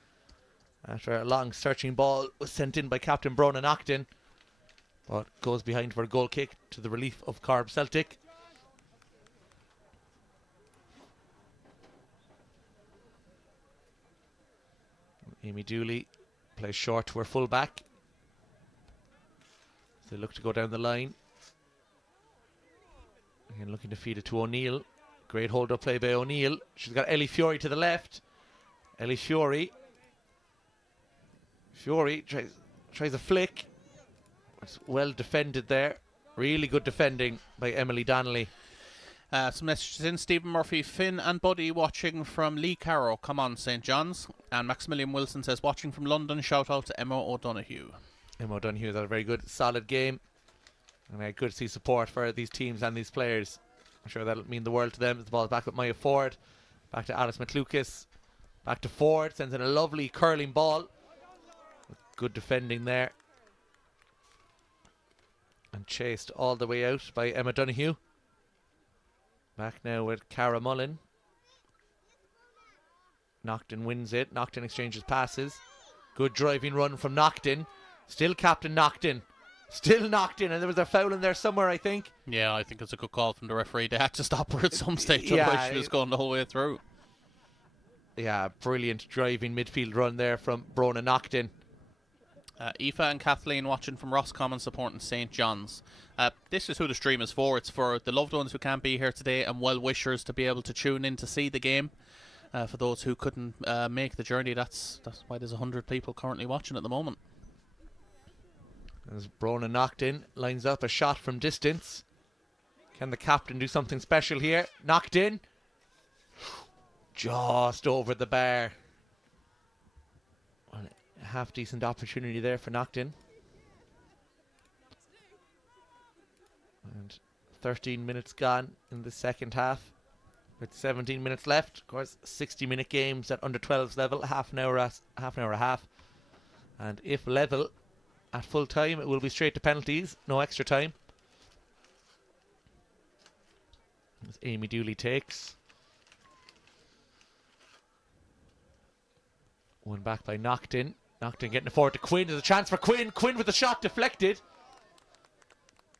After a long searching ball was sent in by captain Brona Nocton. But goes behind for a goal kick to the relief of Corrib Celtic. Amy Dooley plays short to her full-back. They look to go down the line. Again, looking to feed it to O'Neill. Great hold-up play by O'Neill. She's got Ellie Fiore to the left. Ellie Fiore. Fiore tries a flick. It's well defended there. Really good defending by Emily Donnelly. Some messages in. Stephen Murphy, Finn and Buddy watching from Lee Carrow. Come on, St. John's. And Maximilian Wilson says, watching from London. Shout out to Emma O'Donoghue. Emma O'Donoghue had a very good, solid game. And good to see support for these teams and these players. I'm sure that'll mean the world to them. The ball's back with Maya Ford. Back to Alice McLucas. Back to Ford. Sends in a lovely curling ball. Good defending there. And chased all the way out by Emma Donoghue. Back now with Cara Mullen. Nocton wins it. Nocton exchanges passes. Good driving run from Nocton. Still captain Nocton. Still Nocton. And there was a foul in there somewhere, I think. Yeah, I think it's a good call from the referee. They had to stop her at some stage. Otherwise she was going the whole way through. Yeah, brilliant driving midfield run there from Brona Nocton. Aoife and Kathleen watching from Roscommon supporting St. John's. This is who the stream is for. It's for the loved ones who can't be here today and well-wishers to be able to tune in to see the game. For those who couldn't make the journey, that's why there's 100 people currently watching at the moment. As Brona Nocton lines up a shot from distance. Can the captain do something special here? Knocked in. Just over the bar. A half-decent opportunity there for Nocton. And 13 minutes gone in the second half. With 17 minutes left. Of course, 60-minute games at under 12s level. Half an hour and a half. And if level at full time, it will be straight to penalties. No extra time. As Amy Dooley takes. One back by Nocton. Nocton getting it forward to Quinn. There's a chance for Quinn. Quinn with the shot deflected.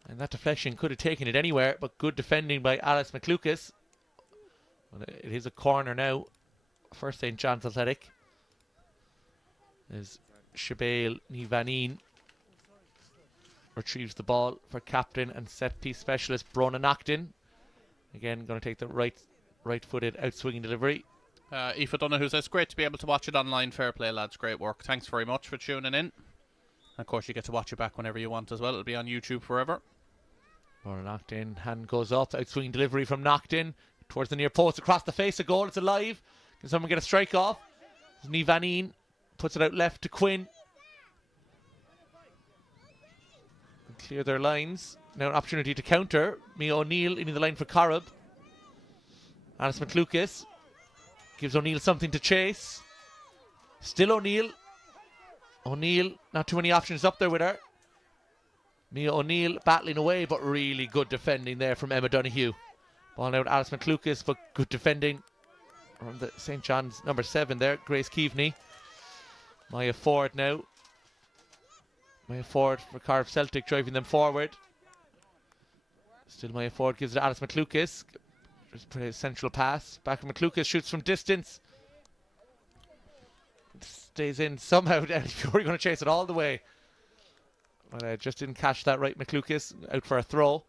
And that deflection could have taken it anywhere, but good defending by Alice McLucas. Well, it is a corner now for St. John's Athletic. As Sibyl Nivanin retrieves the ball for captain and set-piece specialist Brona Nocton. Again, going to take the right-footed out-swinging delivery. Aoife Donoghue says, great to be able to watch it online. Fair play, lads. Great work. Thanks very much for tuning in. And of course, you get to watch it back whenever you want as well. It'll be on YouTube forever. Brona Nocton, hand goes up. Out-swinging delivery from Nocton. Towards the near post, across the face, a goal. It's alive. Can someone get a strike off? Nivanin puts it out left to Quinn. Clear their lines. Now an opportunity to counter. Mia O'Neill into the line for Corrib. Alice McLucas gives O'Neill something to chase. Still O'Neill. O'Neill, not too many options up there with her. Mia O'Neill battling away, but really good defending there from Emma Donoghue. Ball out Alice McLucas, but good defending from the St. John's number 7 there, Grace Keaveney. Maya Ford now. Maya Ford for Corrib Celtic, driving them forward. Still Maya Ford gives it to Alice McLucas. Just put a central pass. Back from McLucas, shoots from distance. Stays in somehow. Ellie Fury going to chase it all the way. But just didn't catch that right. McLucas out for a throw.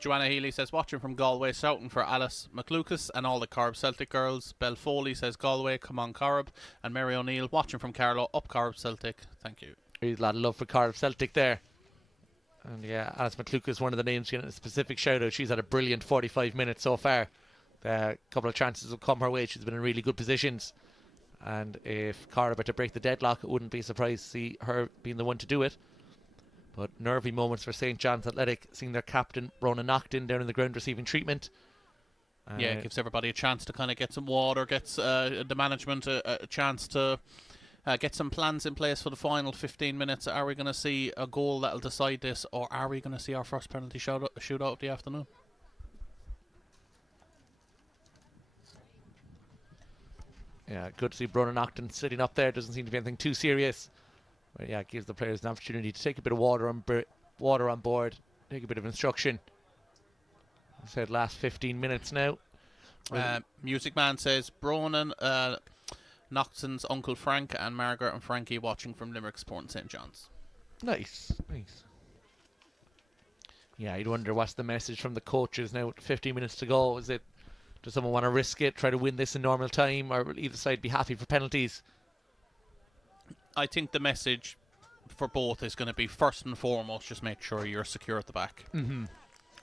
Joanna Healy says, watching from Galway, shouting for Alice McLucas and all the Corrib Celtic girls. Belle Foley says, Galway, come on Corrib. And Mary O'Neill, watching from Carlow, up Corrib Celtic. Thank you. There's a lot of love for Corrib Celtic there. And yeah, Alice McLucas, one of the names getting a specific shout out. She's had a brilliant 45 minutes so far. A couple of chances will come her way. She's been in really good positions. And if Corrib were to break the deadlock, it wouldn't be surprised to see her being the one to do it. But nervy moments for St. John's Athletic, seeing their captain, Ronan Naughton, down in the ground receiving treatment. Yeah, it gives everybody a chance to kind of get some water, gets the management a chance to get some plans in place for the final 15 minutes. Are we going to see a goal that'll decide this, or are we going to see our first penalty shootout of the afternoon? Yeah, good to see Ronan Naughton sitting up there. Doesn't seem to be anything too serious. But yeah, it gives the players an opportunity to take a bit of water on board, take a bit of instruction. I said last 15 minutes now. Music Man says, Bronan, Naughton's Uncle Frank and Margaret and Frankie watching from Limerick Sport in St. John's. Nice. Yeah, you'd wonder what's the message from the coaches now with 15 minutes to go. Is it, does someone want to risk it, try to win this in normal time, or will either side be happy for penalties? I think the message for both is going to be, first and foremost, just make sure you're secure at the back. Mm-hmm.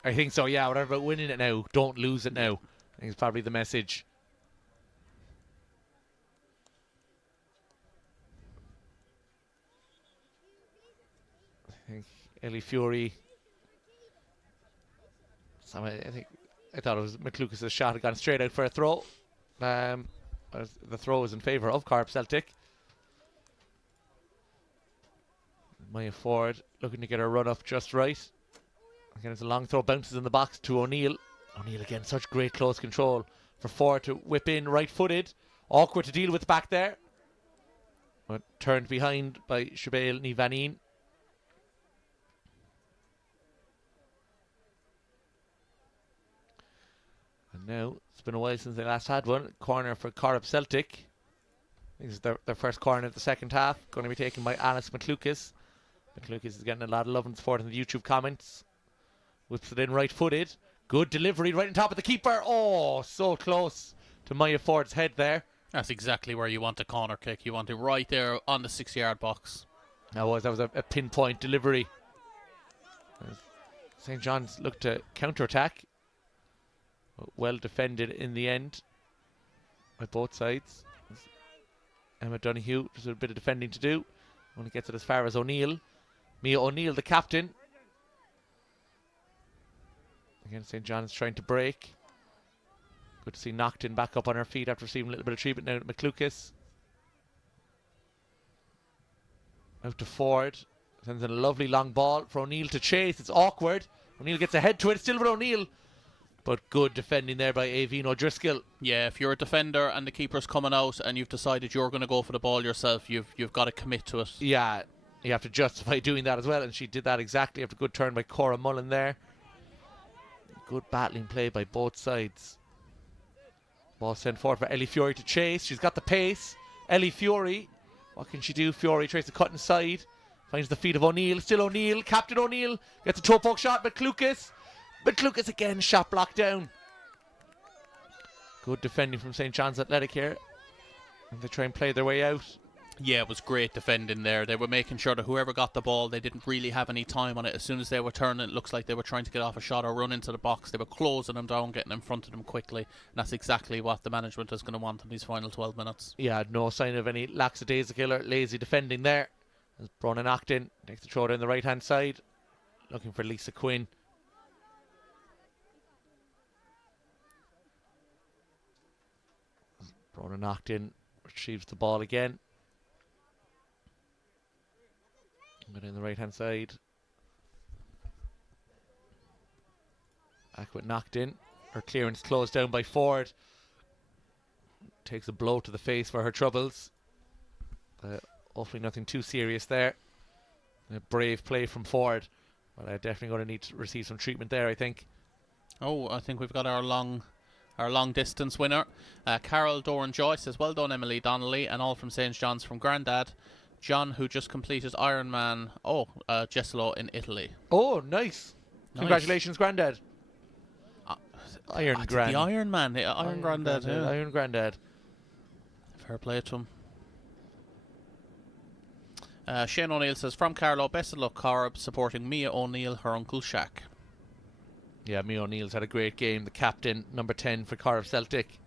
I think so, yeah. Whatever about winning it now, don't lose it now. I think it's probably the message. I think Ellie Fury. I thought it was McLucas' shot had gone straight out for a throw. The throw was in favour of Corrib Celtic. Maya Ford looking to get her run up just right. Again, it's a long throw, bounces in the box to O'Neill. O'Neill again, such great close control for Ford to whip in right-footed. Awkward to deal with back there. But turned behind by Shabelle Nivanin. And now, it's been a while since they last had one. Corner for Corrib Celtic. This is their first corner of the second half. Going to be taken by Alice McLucas. McLucas is getting a lot of love and support in the YouTube comments. Whips it in right-footed. Good delivery right on top of the keeper. Oh, so close to Maya Ford's head there. That's exactly where you want a corner kick. You want it right there on the 6-yard box. That was a pinpoint delivery. St. John's looked to counter-attack. Well defended in the end by both sides. Emma Donoghue, just a bit of defending to do. Only gets it as far as O'Neill. Mia O'Neill, the captain. Again, St. John's trying to break. Good to see Naughton back up on her feet after receiving a little bit of treatment now at McLucas. Out to Ford. Sends in a lovely long ball for O'Neill to chase. It's awkward. O'Neill gets ahead to it. Still with O'Neill. But good defending there by Aveen O'Driscoll. Yeah, if you're a defender and the keeper's coming out and you've decided you're going to go for the ball yourself, you've got to commit to it. Yeah, you have to justify doing that as well, and she did that exactly after a good turn by Cora Mullen there. Good battling play by both sides. Ball sent forward for Ellie Fury to chase. She's got the pace. Ellie Fury. What can she do? Fury tries to cut inside. Finds the feet of O'Neill. Still O'Neill. Captain O'Neill gets a toe poke shot. McLucas again, shot blocked down. Good defending from St. John's Athletic here. And they try and play their way out. Yeah, it was great defending there. They were making sure that whoever got the ball, they didn't really have any time on it. As soon as they were turning, it looks like they were trying to get off a shot or run into the box. They were closing them down, getting in front of them quickly. And that's exactly what the management is going to want in these final 12 minutes. Yeah, no sign of any lackadaisical or lazy defending there. As Bronan Naughton takes the throw down the right-hand side. Looking for Lisa Quinn. Bronan Naughton retrieves the ball again. But in the right hand side. Back with Naughton. Her clearance closed down by Ford. Takes a blow to the face for her troubles. Hopefully nothing too serious there. A brave play from Ford. But definitely going to need to receive some treatment there, I think. Oh, I think we've got our long Our long distance winner. Carol Doran Joy says, well done, Emily Donnelly, and all from St. John's from Grandad. John, who just completed Ironman, Jesolo in Italy. Oh, nice. Congratulations, Grandad. Iron Grand. The Ironman, Iron Grandad. Yeah. Iron Grandad. Fair play to him. Shane O'Neill says, from Carlo, best of luck, Corrib, supporting Mia O'Neill, her uncle Shaq. Yeah, Mia O'Neill's had a great game. The captain, number 10 for Corrib Celtic.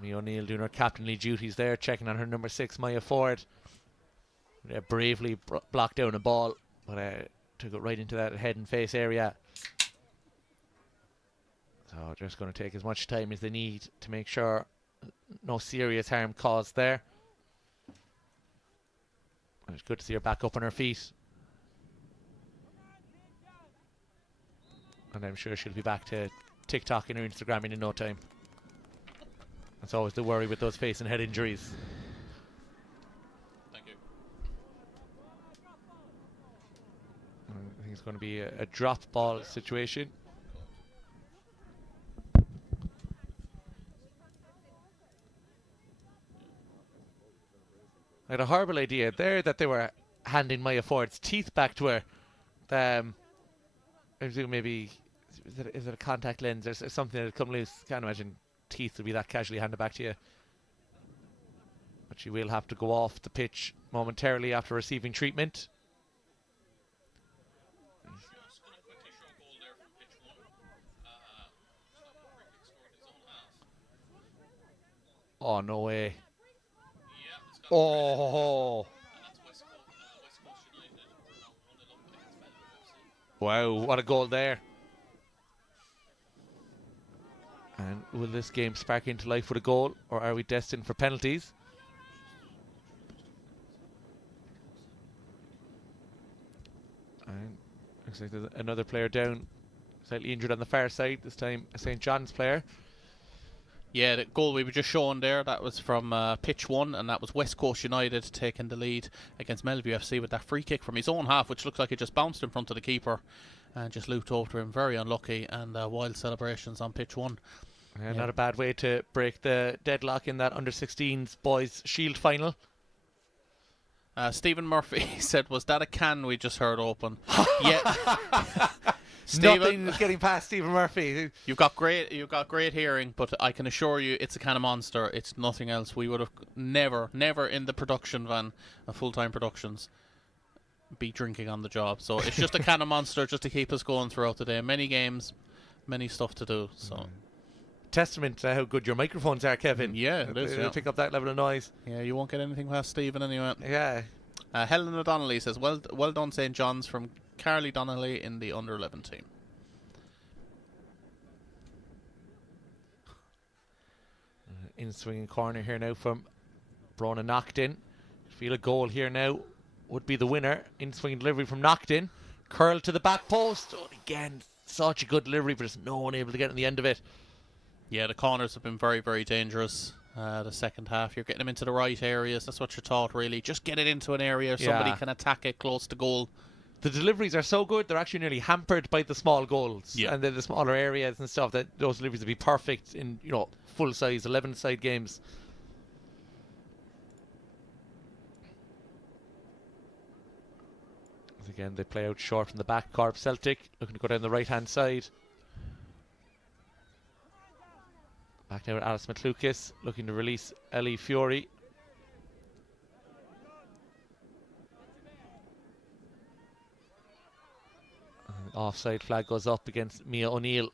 Mia O'Neill doing her captainly duties there, checking on her number 6, Maya Ford. Bravely blocked down a ball, but took it right into that head and face area. So just going to take as much time as they need to make sure no serious harm caused there. It's good to see her back up on her feet. And I'm sure she'll be back to TikToking or Instagramming in no time. That's always the worry with those face and head injuries. Thank you. I think it's going to be a drop ball situation. I had a horrible idea there that they were handing Maya Ford's teeth back to her. I presume maybe, is it a contact lens or something that had come loose? Can't imagine teeth would be that casually handed back to you. But she will have to go off the pitch momentarily after receiving treatment. Oh, no way. Oh. Wow, what a goal there. And will this game spark into life with a goal, or are we destined for penalties? And looks like there's another player down, slightly injured on the far side, this time a St. John's player. Yeah, the goal we were just showing there, that was from pitch 1, and that was West Coast United taking the lead against Melville FC with that free kick from his own half, which looks like it just bounced in front of the keeper and just looped over to him. Very unlucky, and wild celebrations on pitch 1. Yeah, not a bad way to break the deadlock in that under-16s boys Shield final. Stephen Murphy said, was that a can we just heard open? Yeah. Nothing's getting past Stephen Murphy. You've got great hearing, but I can assure you it's a can of Monster. It's nothing else. We would have never in the production van of full-time productions be drinking on the job. So it's just a can of Monster just to keep us going throughout the day. Many games, many stuff to do. So testament to how good your microphones are, Kevin. Yeah, it is. They'll pick up that level of noise. Yeah, you won't get anything past Stephen anyway. Yeah. Helen O'Donnelly says, well done, St. John's, from Carly Donnelly in the under-11 team. In swinging corner here now from Brona Knockton. Feel a goal here now would be the winner. In swinging delivery from Knockton. Curl to the back post. Oh, again, such a good delivery, but just no one able to get in the end of it. Yeah, the corners have been very, very dangerous. The second half, you're getting them into the right areas. That's what you're taught, really. Just get it into an area somebody can attack it close to goal. The deliveries are so good, they're actually nearly hampered by the small goals. Yeah. And then the smaller areas and stuff, that those deliveries would be perfect in, full-size 11-side games. Again, they play out short from the back. Corrib Celtic looking to go down the right-hand side. Back now with Alice McLucas looking to release Ellie Fury. And offside flag goes up against Mia O'Neill.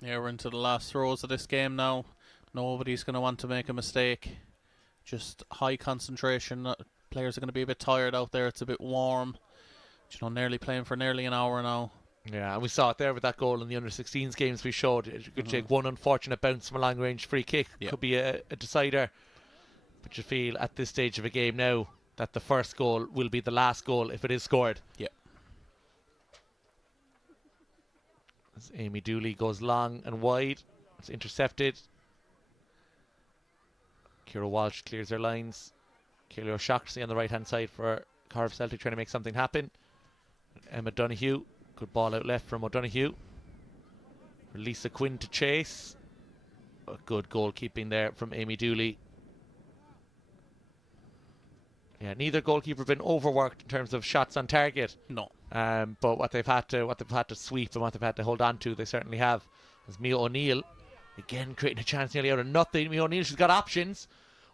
Yeah, we're into the last throws of this game now. Nobody's going to want to make a mistake. Just high concentration. Players are going to be a bit tired out there. It's a bit warm. Nearly playing for nearly an hour now. Yeah, and we saw it there with that goal in the under-16s games we showed. It could take one unfortunate bounce from a long-range free kick. Could be a decider. But you feel at this stage of a game now that the first goal will be the last goal if it is scored. Yeah. As Amy Dooley goes long and wide. It's intercepted. Ciara Walsh clears her lines. Keely O'Shaughnessy on the right-hand side for Corrib Celtic trying to make something happen. Emma Donoghue, good ball out left from O'Donoghue. Lisa Quinn to chase. A good goalkeeping there from Amy Dooley. Yeah, neither goalkeeper have been overworked in terms of shots on target. No. But what they've had to sweep and what they've had to hold on to, they certainly have. As Mia O'Neill again creating a chance nearly out of nothing. Mia O'Neill, she's got options.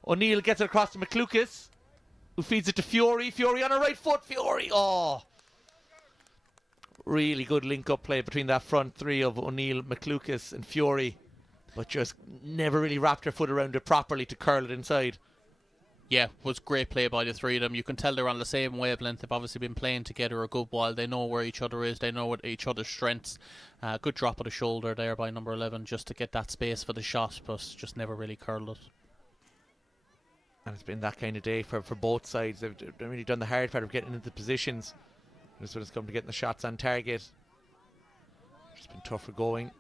O'Neill gets it across to McLucas, who feeds it to Fury. Fury on her right foot. Fury. Oh, really good link-up play between that front three of O'Neill, McLucas, and Fury, but just never really wrapped her foot around it properly to curl it inside. Yeah, was great play by the three of them. You can tell they're on the same wavelength. They've obviously been playing together a good while. They know where each other is. They know what each other's strengths. Good drop of the shoulder there by number 11 just to get that space for the shot, but just never really curled it. And it's been that kind of day for both sides. They've really done the hard part of getting into positions. This when it's come to getting the shots on target. It's been tougher going.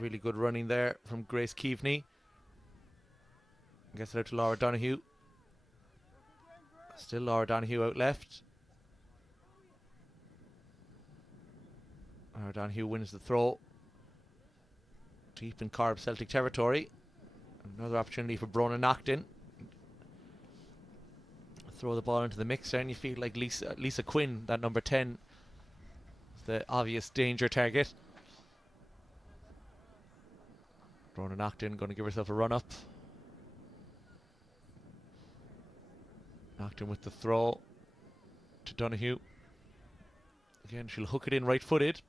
Really good running there from Grace Keaveney. Gets it out to Laura Donoghue. Still Laura Donoghue out left. Laura Donoghue wins the throw. Deep in Corrib Celtic territory. Another opportunity for Brona Nocton. Throw the ball into the mix there, and you feel like Lisa Quinn, that number 10, is the obvious danger target. Brona Nocton going to give herself a run up. Nocton with the throw to Donoghue. Again, she'll hook it in right-footed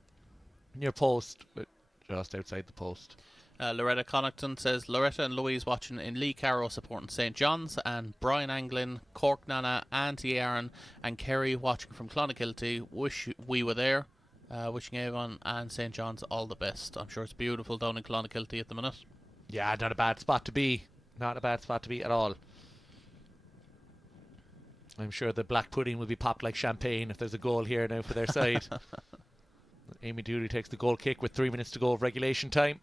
near post, but just outside the post. Loretta Connaughton says, Loretta and Louise watching in Lee Carroll supporting St. John's, and Brian Anglin, Cork Nana, Auntie Aaron and Kerry watching from Clonakilty. Wish we were there. Wishing Avon and St. John's all the best. I'm sure it's beautiful down in Clonakilty at the minute. Yeah, not a bad spot to be. Not a bad spot to be at all. I'm sure the black pudding will be popped like champagne if there's a goal here now for their side. Amy Dooley takes the goal kick with 3 minutes to go of regulation time.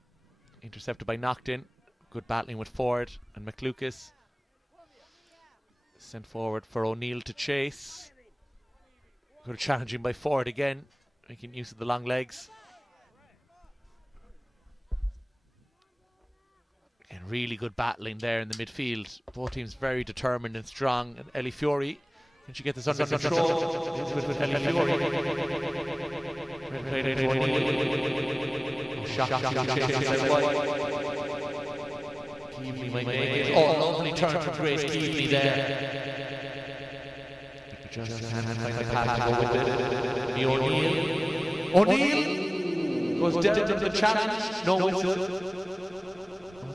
Intercepted by Nocton. Good battling with Ford and McLucas. Sent forward for O'Neill to chase. Good challenging by Ford again, making use of the long legs. And really good battling there in the midfield. Both teams very determined and strong. And Ellie Fury, can she get this under control? With Ellie Fury. Oh, lovely turn from Grace Keaveney there. Just can't find the path to go with it. O'Neill. O'Neill goes down to the challenge. No whistle.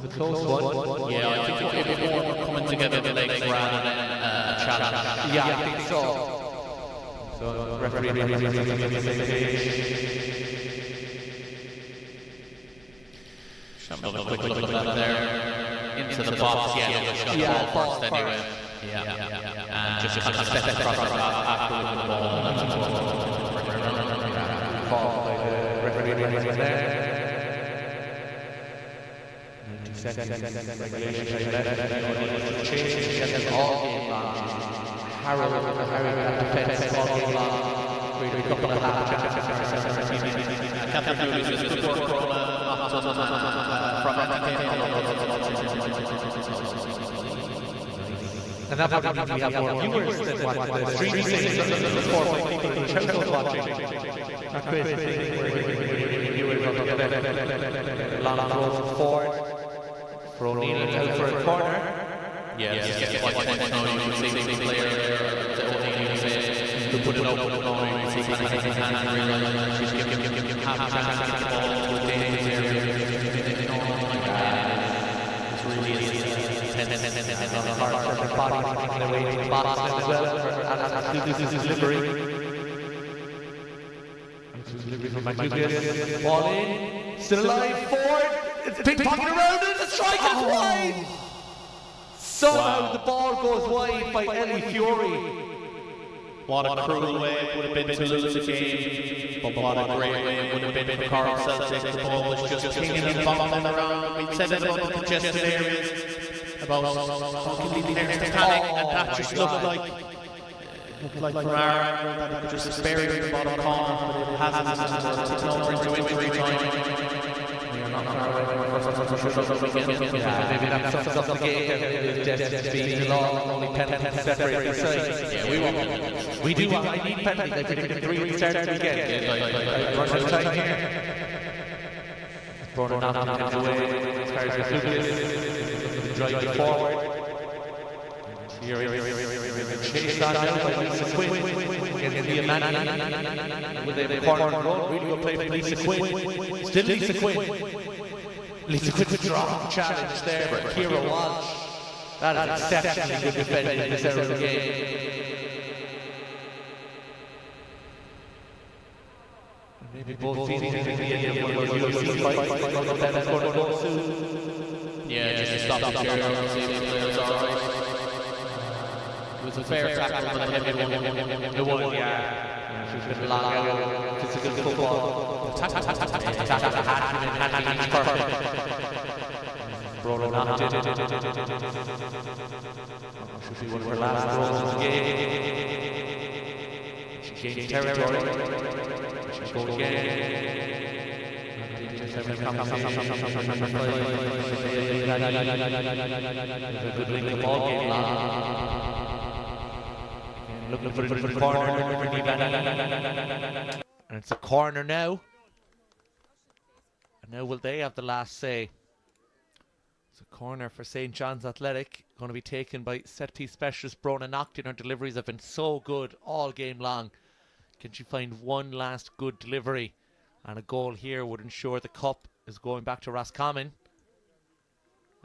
The close one. Yeah, I think it was more coming together the legs rather than a challenge. Yeah, I think so. So referee on the same page. Another quick look at that there. Into the box, yeah, ball first anyway. Yeah. And just kind of step across after with the ball. Call by the referee there. 90 seconds, regulation left. Change all game long. Harrow at defence all game long. Really couple of Catherine Dooley was good work and that probably we have more viewers than what the stream says. There's 4 people in the channel watching. Not crazy. Viewers on the left. Long throw from Ford. For O'Neill out for a corner. Yes. You can see the player to put it over the goal. You see kind of his hand and realize she's giving half a chance to get the ball to a dangerous area. It's really intense. On the hard for the body, making their way to the box as well. This is delivery. Delivery from McLucas. Ball in. Still alive. Ford. It's ping-ponging around and the strike is wide. Somehow the ball goes wide by Ellie Fury. What a cruel way it would have been to lose the game, but what a great way it would have been for Corrib Celtic. The ball was just kicking and bombing around. We'd set it up in congested areas. about players panic, and that just looked like from our angle that it could just spare the bottom corner, but it hasn't, taken over into injury time. We are not far away from our first shootout of the weekend. Yeah, maybe that sums up the game. It is just being long, only penalties separate the sides. Yeah, we want penalties. We do. I need penalties. I predicted 3 restarts again. Run out of time here. Bruno knocks away. Carries with Lucas. Driving forward. Chased on now by Lisa Quinn. Against Leah Manning. With a corner roll. Really good play from Lisa Quinn. Still Lisa Quinn. Lisa Quinn strong challenge there, but Kira Walsh. That is exceptionally good defending in this era of the game. Maybe both teams think at the end of one of those UFC fights. That's going to go soon. Yeah, just to stop the chair and see if the players are alright. It was a fair tackle, but a heavy one. The one, yeah. She's been long out. Physical football. Handling each perfect. Bruno knocked it. Should be one of her last throws of the game. She gains territory. She goes again. A good link ball game long. Looking for the corner. And it's a corner now. And now will they have the last say? It's a corner for St. John's Athletic. Going to be taken by set-piece specialist Brona Nocton. Her deliveries have been so good all game long. Can she find one last good delivery? And a goal here would ensure the cup is going back to Roscommon.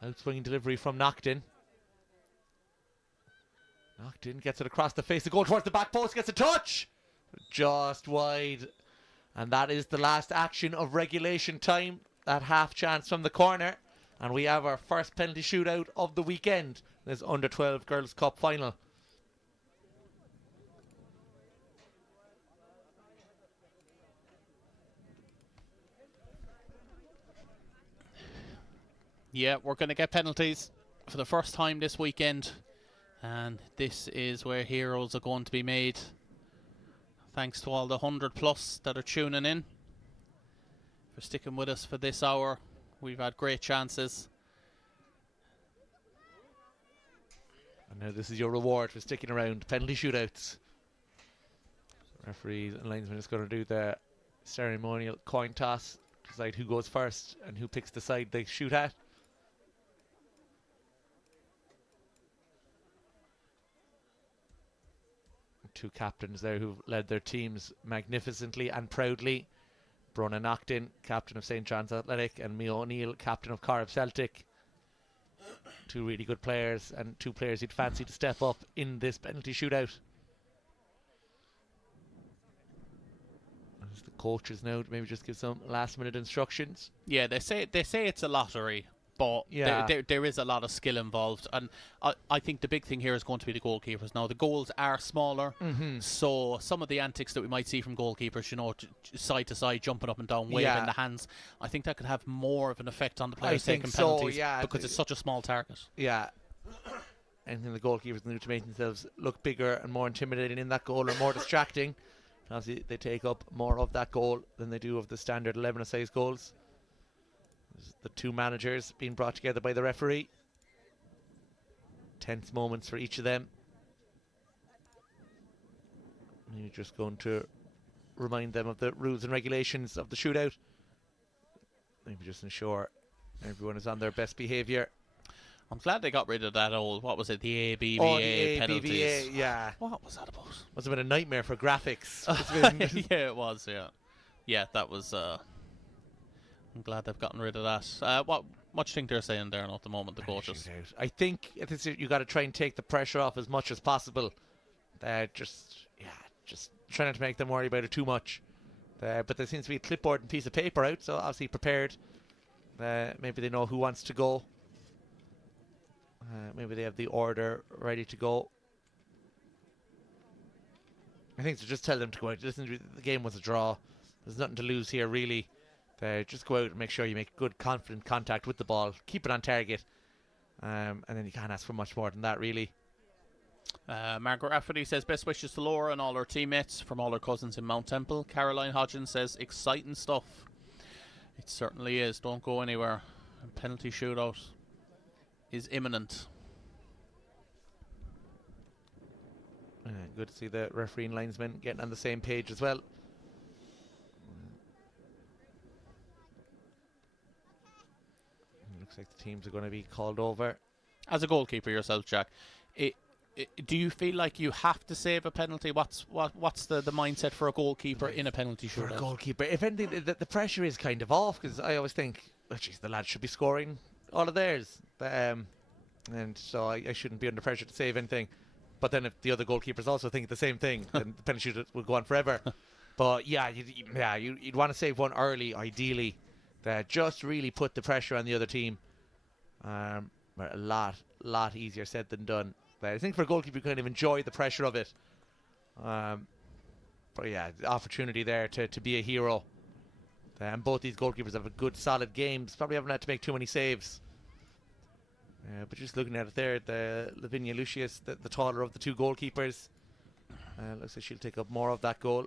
Outswinging delivery from Nocton. Nocton gets it across the face. The goal towards the back post. Gets a touch. Just wide. And that is the last action of regulation time. That half chance from the corner. And we have our first penalty shootout of the weekend. This Under-12 Girls' Cup final. Yeah, we're going to get penalties for the first time this weekend. And this is where heroes are going to be made. Thanks to all the 100 plus that are tuning in. For sticking with us for this hour. We've had great chances. And now this is your reward for sticking around. Penalty shootouts. Referees and linesmen is going to do the ceremonial coin toss. Decide who goes first and who picks the side they shoot at. Two captains there who've led their teams magnificently and proudly. Brona Nocton, captain of St. John's Athletic, and Mia O'Neill, captain of Corrib Celtic. Two really good players, and two players you'd fancy to step up in this penalty shootout. As the coaches now maybe just give some last minute instructions. Yeah, they say it's a lottery. But yeah, there is a lot of skill involved, and I think the big thing here is going to be the goalkeepers. Now the goals are smaller, so some of the antics that we might see from goalkeepers, you know, side to side, jumping up and down, waving the hands, I think that could have more of an effect on the players taking penalties, because it's such a small target. Yeah. Anything the goalkeepers can do to make themselves look bigger and more intimidating in that goal or more distracting. Obviously, they take up more of that goal than they do of the standard 11-a-size goals. The two managers being brought together by the referee. Tense moments for each of them. And you're just going to remind them of the rules and regulations of the shootout. Maybe just ensure everyone is on their best behaviour. I'm glad they got rid of that old, what was it, the ABVA the penalties. ABVA, yeah. What was that about? Must have been a nightmare for graphics. Yeah, it was, yeah. Yeah, that was... I'm glad they've gotten rid of that. What do you think they're saying there at the moment, the coaches? I think you got to try and take the pressure off as much as possible. Just try not to make them worry about it too much. But there seems to be a clipboard and piece of paper out, so obviously prepared. Maybe they know who wants to go. Maybe they have the order ready to go. I think to just tell them to go out. Listen, the game was a draw. There's nothing to lose here, really. Just go out and make sure you make good, confident contact with the ball. Keep it on target. And then you can't ask for much more than that, really. Margaret Rafferty says best wishes to Laura and all her teammates from all her cousins in Mount Temple. Caroline Hodgins says exciting stuff. It certainly is. Don't go anywhere. And penalty shootout is imminent. Good to see the referee and linesmen getting on the same page as well. Looks like the teams are going to be called over. As a goalkeeper yourself, Jack, do you feel like you have to save a penalty? What's the mindset for a goalkeeper in a penalty shootout? For a goalkeeper, if anything, the pressure is kind of off, because I always think, oh, geez, the lads should be scoring all of theirs. And so I shouldn't be under pressure to save anything. But then if the other goalkeepers also think the same thing, then the penalty shootout will go on forever. But yeah, you'd want to save one early, ideally. That just really put the pressure on the other team. But a lot easier said than done. But I think for a goalkeeper, you kind of enjoy the pressure of it. But yeah, the opportunity there to be a hero. And both these goalkeepers have a good, solid games. Probably haven't had to make too many saves. But just looking at it there, the Lavinia Lucius, the taller of the two goalkeepers, looks like she'll take up more of that goal.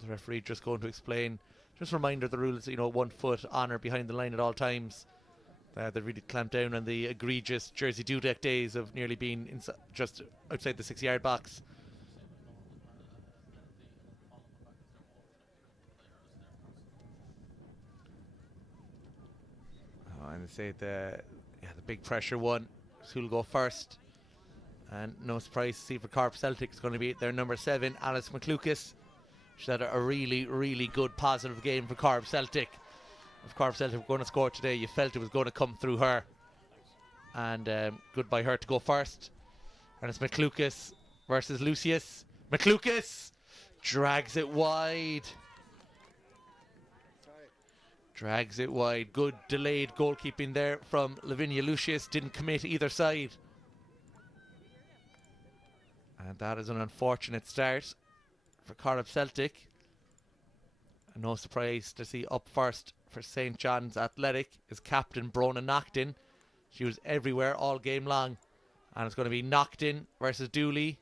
The referee just going to explain. Just a reminder of the rules, 1 foot on or behind the line at all times. They really clamped down on the egregious Jersey Dudek days of nearly being just outside the 6-yard box. And they say the big pressure one. Who'll go first? And no surprise to see for Corrib Celtic, it's going to be their number 7, Alice McLucas. She's had a really, really good positive game for Corrib Celtic. If Corrib Celtic were going to score today, you felt it was going to come through her. And good by her to go first. And it's McLucas versus Lucius. McLucas drags it wide. Drags it wide. Good delayed goalkeeping there from Lavinia Lucius. Didn't commit either side. And that is an unfortunate start for Corrib Celtic. And no surprise to see up first for St. John's Athletic is captain Brona Nocton. She was everywhere all game long. And it's going to be Nocton versus Dooley.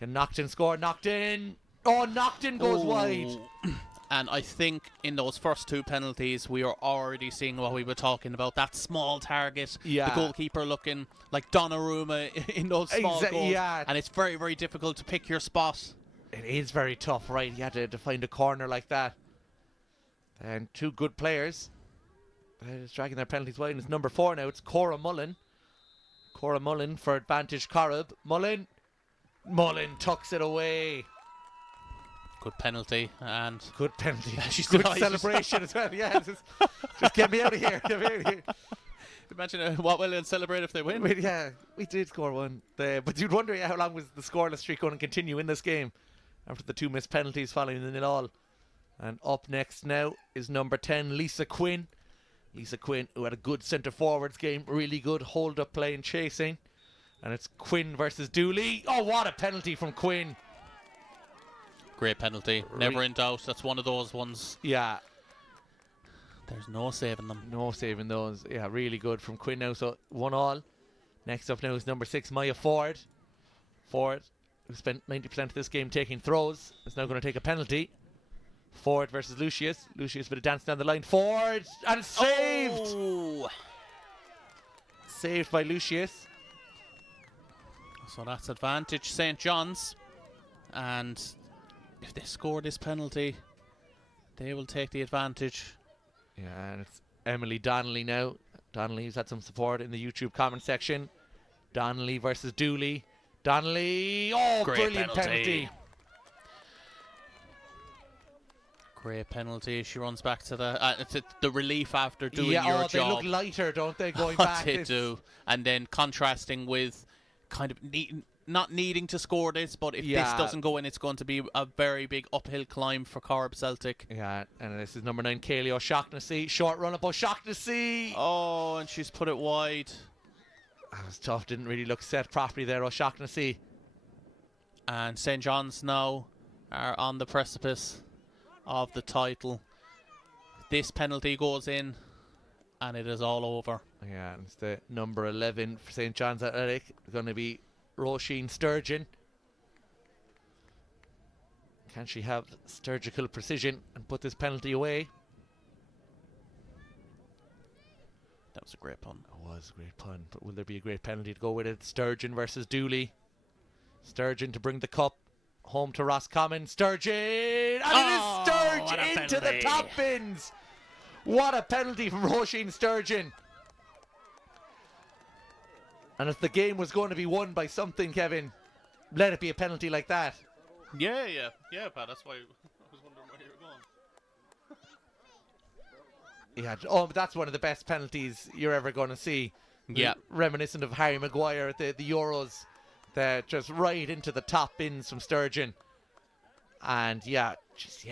Can Nocton score? Nocton! Oh, Nocton goes wide. And I think in those first 2 penalties, we are already seeing what we were talking about. That small target, the goalkeeper looking like Donnarumma in those small goals. Yeah. And it's very, very difficult to pick your spot. It is very tough, right? You had to find a corner like that. And 2 good players. It's dragging their penalties wide. It's number 4 now. It's Cora Mullen. Cora Mullen for advantage Corrib. Mullen tucks it away. Good penalty and good penalty. She's good celebration as well. Yeah, just get me out of here. Get me out of here. Imagine what will they celebrate if they win. Yeah, we did score one. But you'd wonder how long was the scoreless streak going to continue in this game after the 2 missed penalties following the 0-all. And up next now is number 10, Lisa Quinn. Lisa Quinn, who had a good centre forwards game, really good hold up play and chasing. And it's Quinn versus Dooley. Oh, what a penalty from Quinn. Great penalty. Never in doubt. That's one of those ones. Yeah. There's no saving them. No saving those. Yeah, really good from Quinn now. So 1-all. Next up now is number 6, Maya Ford. Ford, who spent 90% of this game taking throws, is now going to take a penalty. Ford versus Lucius. Lucius with a dance down the line. Ford! And saved! Oh. Saved by Lucius. So that's advantage St. John's. And if they score this penalty, they will take the advantage. Yeah, and it's Emily Donnelly now. Donnelly's had some support in the YouTube comment section. Donnelly versus Dooley. Donnelly, oh, great brilliant penalty. Great penalty. She runs back to the relief after doing your job. They look lighter, don't they, going back? They do. And then contrasting with kind of not needing to score this, but if this doesn't go in, it's going to be a very big uphill climb for Corrib Celtic. Yeah, and this is number 9, Kaylee O'Shaughnessy. Short run up O'Shaughnessy. Oh, and she's put it wide. That was tough. Didn't really look set properly there, O'Shaughnessy. And St. John's now are on the precipice of the title. This penalty goes in, and it is all over. Yeah, and it's the number 11 for St. John's Athletic. It's going to be Roisin Sturgeon. Can she have surgical precision and put this penalty away? That was a great pun. It was a great pun, but will there be a great penalty to go with it? Sturgeon versus Dooley. Sturgeon to bring the cup home to Roscommon. Sturgeon! And it is Sturge into the top bins! What a penalty from Roisin Sturgeon. And if the game was going to be won by something, Kevin, let it be a penalty like that. Yeah, Pat. That's why I was wondering where you were going. Yeah, oh, but that's one of the best penalties you're ever going to see. Yeah. Reminiscent of Harry Maguire at the Euros. Just right into the top bins from Sturgeon. And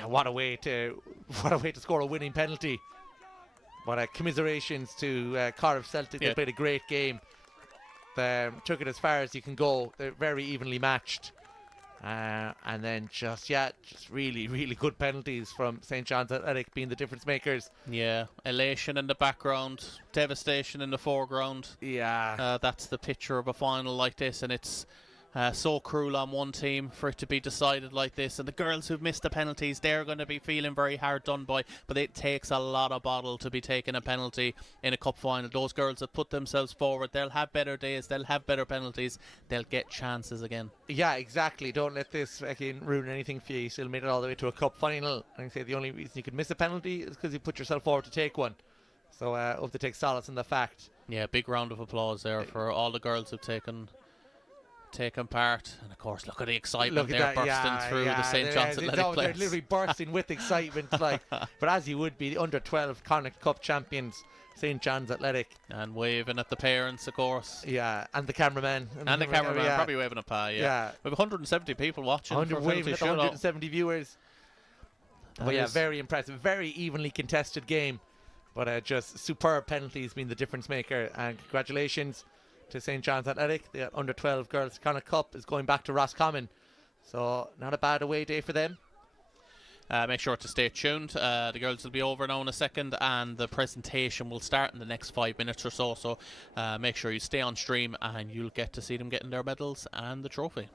what a way to score a winning penalty. But commiserations to Corrib Celtic. They played a great game. Took it as far as you can go. They're very evenly matched. And then just really, really good penalties from St. John's Athletic being the difference makers. Yeah, elation in the background, devastation in the foreground. Yeah. That's the picture of a final like this, and it's so cruel on one team for it to be decided like this. And the girls who've missed the penalties, they're going to be feeling very hard done by, but it takes a lot of bottle to be taking a penalty in a cup final. Those girls that put themselves forward, they'll have better days, they'll have better penalties, they'll get chances again. Yeah, exactly. Don't let this ruin anything for you. You still made it all the way to a cup final. And I say the only reason you could miss a penalty is because you put yourself forward to take one. So hope to take solace in the fact. Yeah, big round of applause there for all the girls who've taken part, and of course look at the excitement bursting through the St. John's Athletic players. They're literally bursting with excitement, but as you would be, the under 12 Connacht Cup champions, St. John's Athletic, and waving at the parents, of course. Yeah, and the cameraman, probably waving at Pa. Yeah, we have 170 people watching. Waving at 170 viewers. But very impressive, very evenly contested game, but just superb penalties being the difference maker. And congratulations to St. John's Athletic. The under 12 girls Connacht Cup is going back to Roscommon, so not a bad away day for them. Make sure to stay tuned. The girls will be over now in a second, and the presentation will start in the next 5 minutes or so. So make sure you stay on stream, and you'll get to see them getting their medals and the trophy.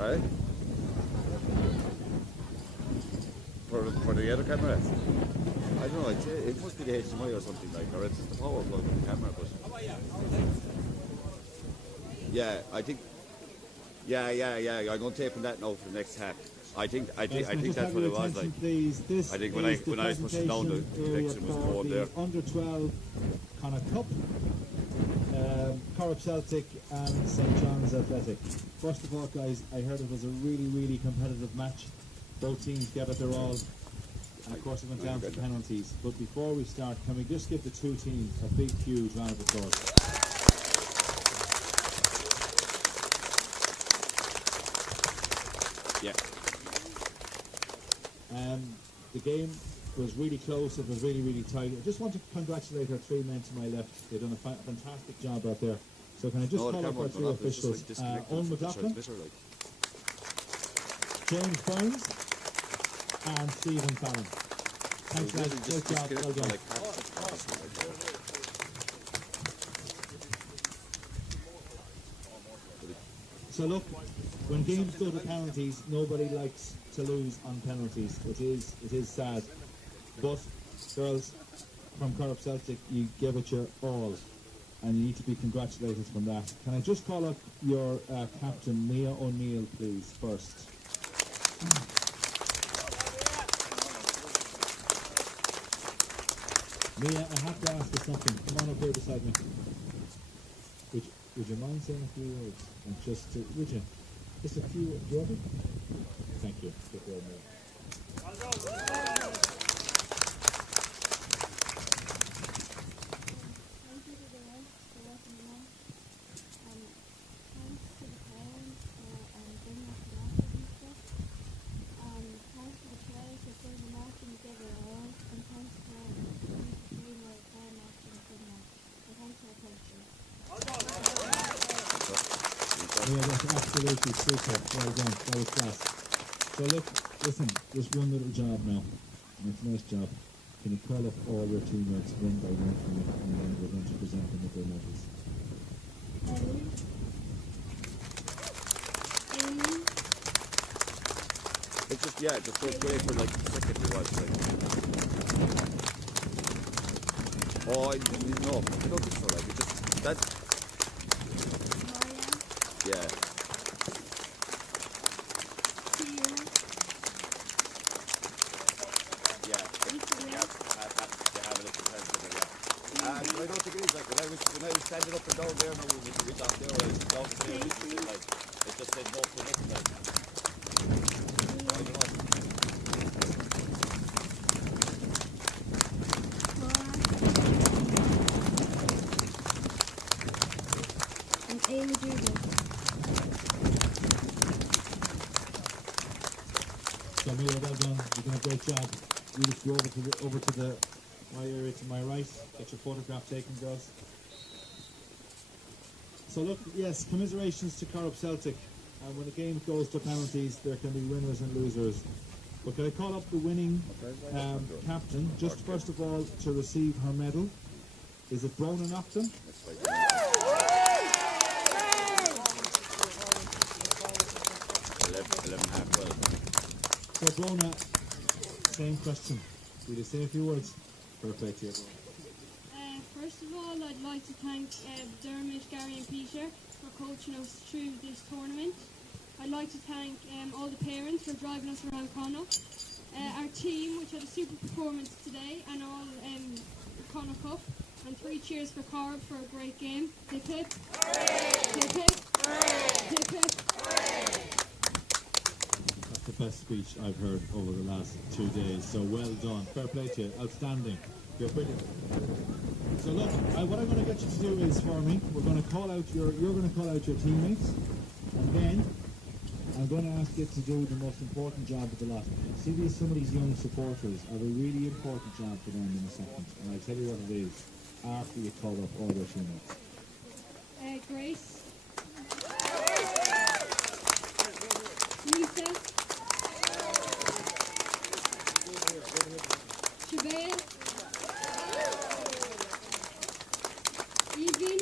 Right? For the other camera? I don't know, it must be the HDMI or something like, or it's just the power plug of the camera, but... Yeah, I think... Yeah, I'm going to tape on that now for the next hack. I think that's what it was like. Please. This I think when I was pushing down the connection was going there. Under 12 Connacht Cup, Corrib Celtic and St John's Athletic. First of all, guys, I heard it was a really competitive match. Both teams gave it their all, and of course it went down to penalties. But before we start, can we just give the two teams a big, huge round of applause? Yeah. The game was really close. It was really tight. I just want to congratulate our three men to my left. They've done a fantastic job out there. So can I just call up our three officials? Owen McLaughlin, James Burns, and Stephen Fallon. Thanks, guys. Great job. Well done. So look, when games go to penalties, nobody likes to lose on penalties. It is sad. But girls from Corrib Celtic, you gave it your all, and you need to be congratulated from that. Can I just call up your captain, Mia O'Neill, please, first? Mia, I have to ask you something. Come on up here beside me. Would you mind saying a few words? And just to, would you? Just a few, do you want it? Thank you. Good word, Mia. Yeah, that's absolutely super. Well done. That was class. So look, listen, just one little job now. And it's a nice job. Can you call up all your teammates one by one for me, and then we're going to present them with their medals. It's just, yeah, it just goes great for like the second you watch, like. Oh, no, I don't think so, like, it just, that's... Yeah. Yeah. I don't think it is like when I was standing up and down there now with the ridge off there, I was down there, like it just said no for nothing, like. I don't know. So Mia, well done. You've done a great job. You just go over to my area to my right. Get your photograph taken, girls. So look, yes, commiserations to Corrib Celtic. And when the game goes to penalties, there can be winners and losers. But can I call up the winning captain, just first of all, to receive her medal? Is it Brona Nocton? So Brona, same question. Will you say a few words? Fair play to you. First of all, I'd like to thank Dermot, Gary and Peter for coaching us through this tournament. I'd like to thank all the parents for driving us around Connacht. Our team, which had a super performance today, and all Connacht Cup. And 3 cheers for Corrib for a great game. Hip hip. Hip hip. Hip hip. That's the best speech I've heard over the last 2 days. So well done. Fair play to you. Outstanding. You're brilliant. So look, what I'm going to get you to do is for me, you're going to call out your teammates, and then I'm going to ask you to do the most important job of the lot. See, some of these young supporters have a really important job for them in a second, and I'll tell you what it is after you call up all their teammates. Grace. Lisa. Siobhan. Evelyn.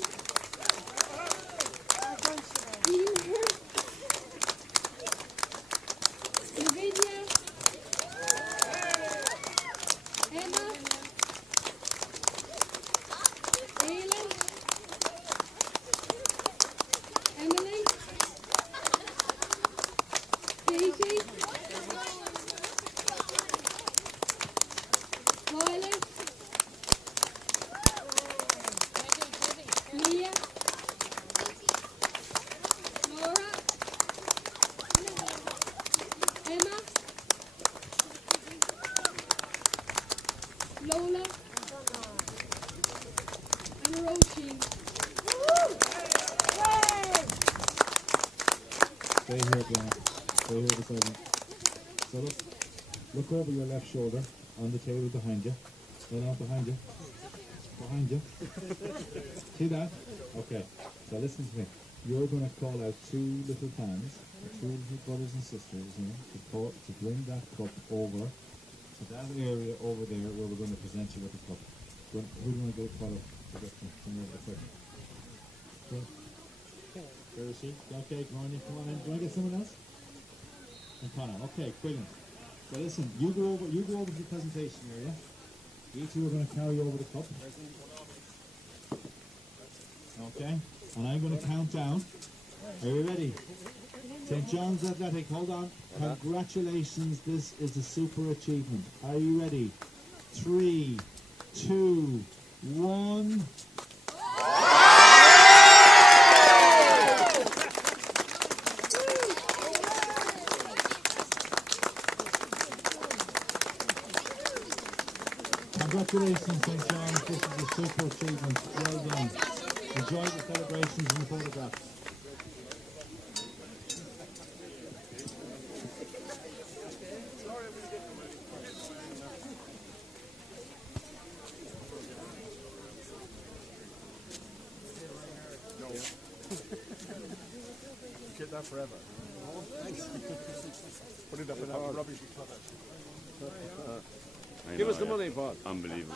Stay here, Fiona. Stay here beside me. So look over your left shoulder on the table behind you. No, no, behind you. Behind you. See that? Okay. So listen to me. You're going to call out two little fans, two little brothers and sisters, to bring that cup over to that area over there where we're going to present you with the cup. Who do you want to get a call out? Where is she? Okay, come on in. Do you want to get someone else? And Connor. Okay, brilliant. So listen, you go over to the presentation area. You two are going to carry over the cup. Okay, and I'm going to count down. Are you ready? St. John's Athletic, hold on. Congratulations, this is a super achievement. Are you ready? 3, 2, 1. Congratulations, St. John's. This is a super achievement. Well done. Enjoy the celebrations and the photographs. Keep that forever. Thanks. Put it up in that rubbish. Give us the money, Paul. Unbelievable.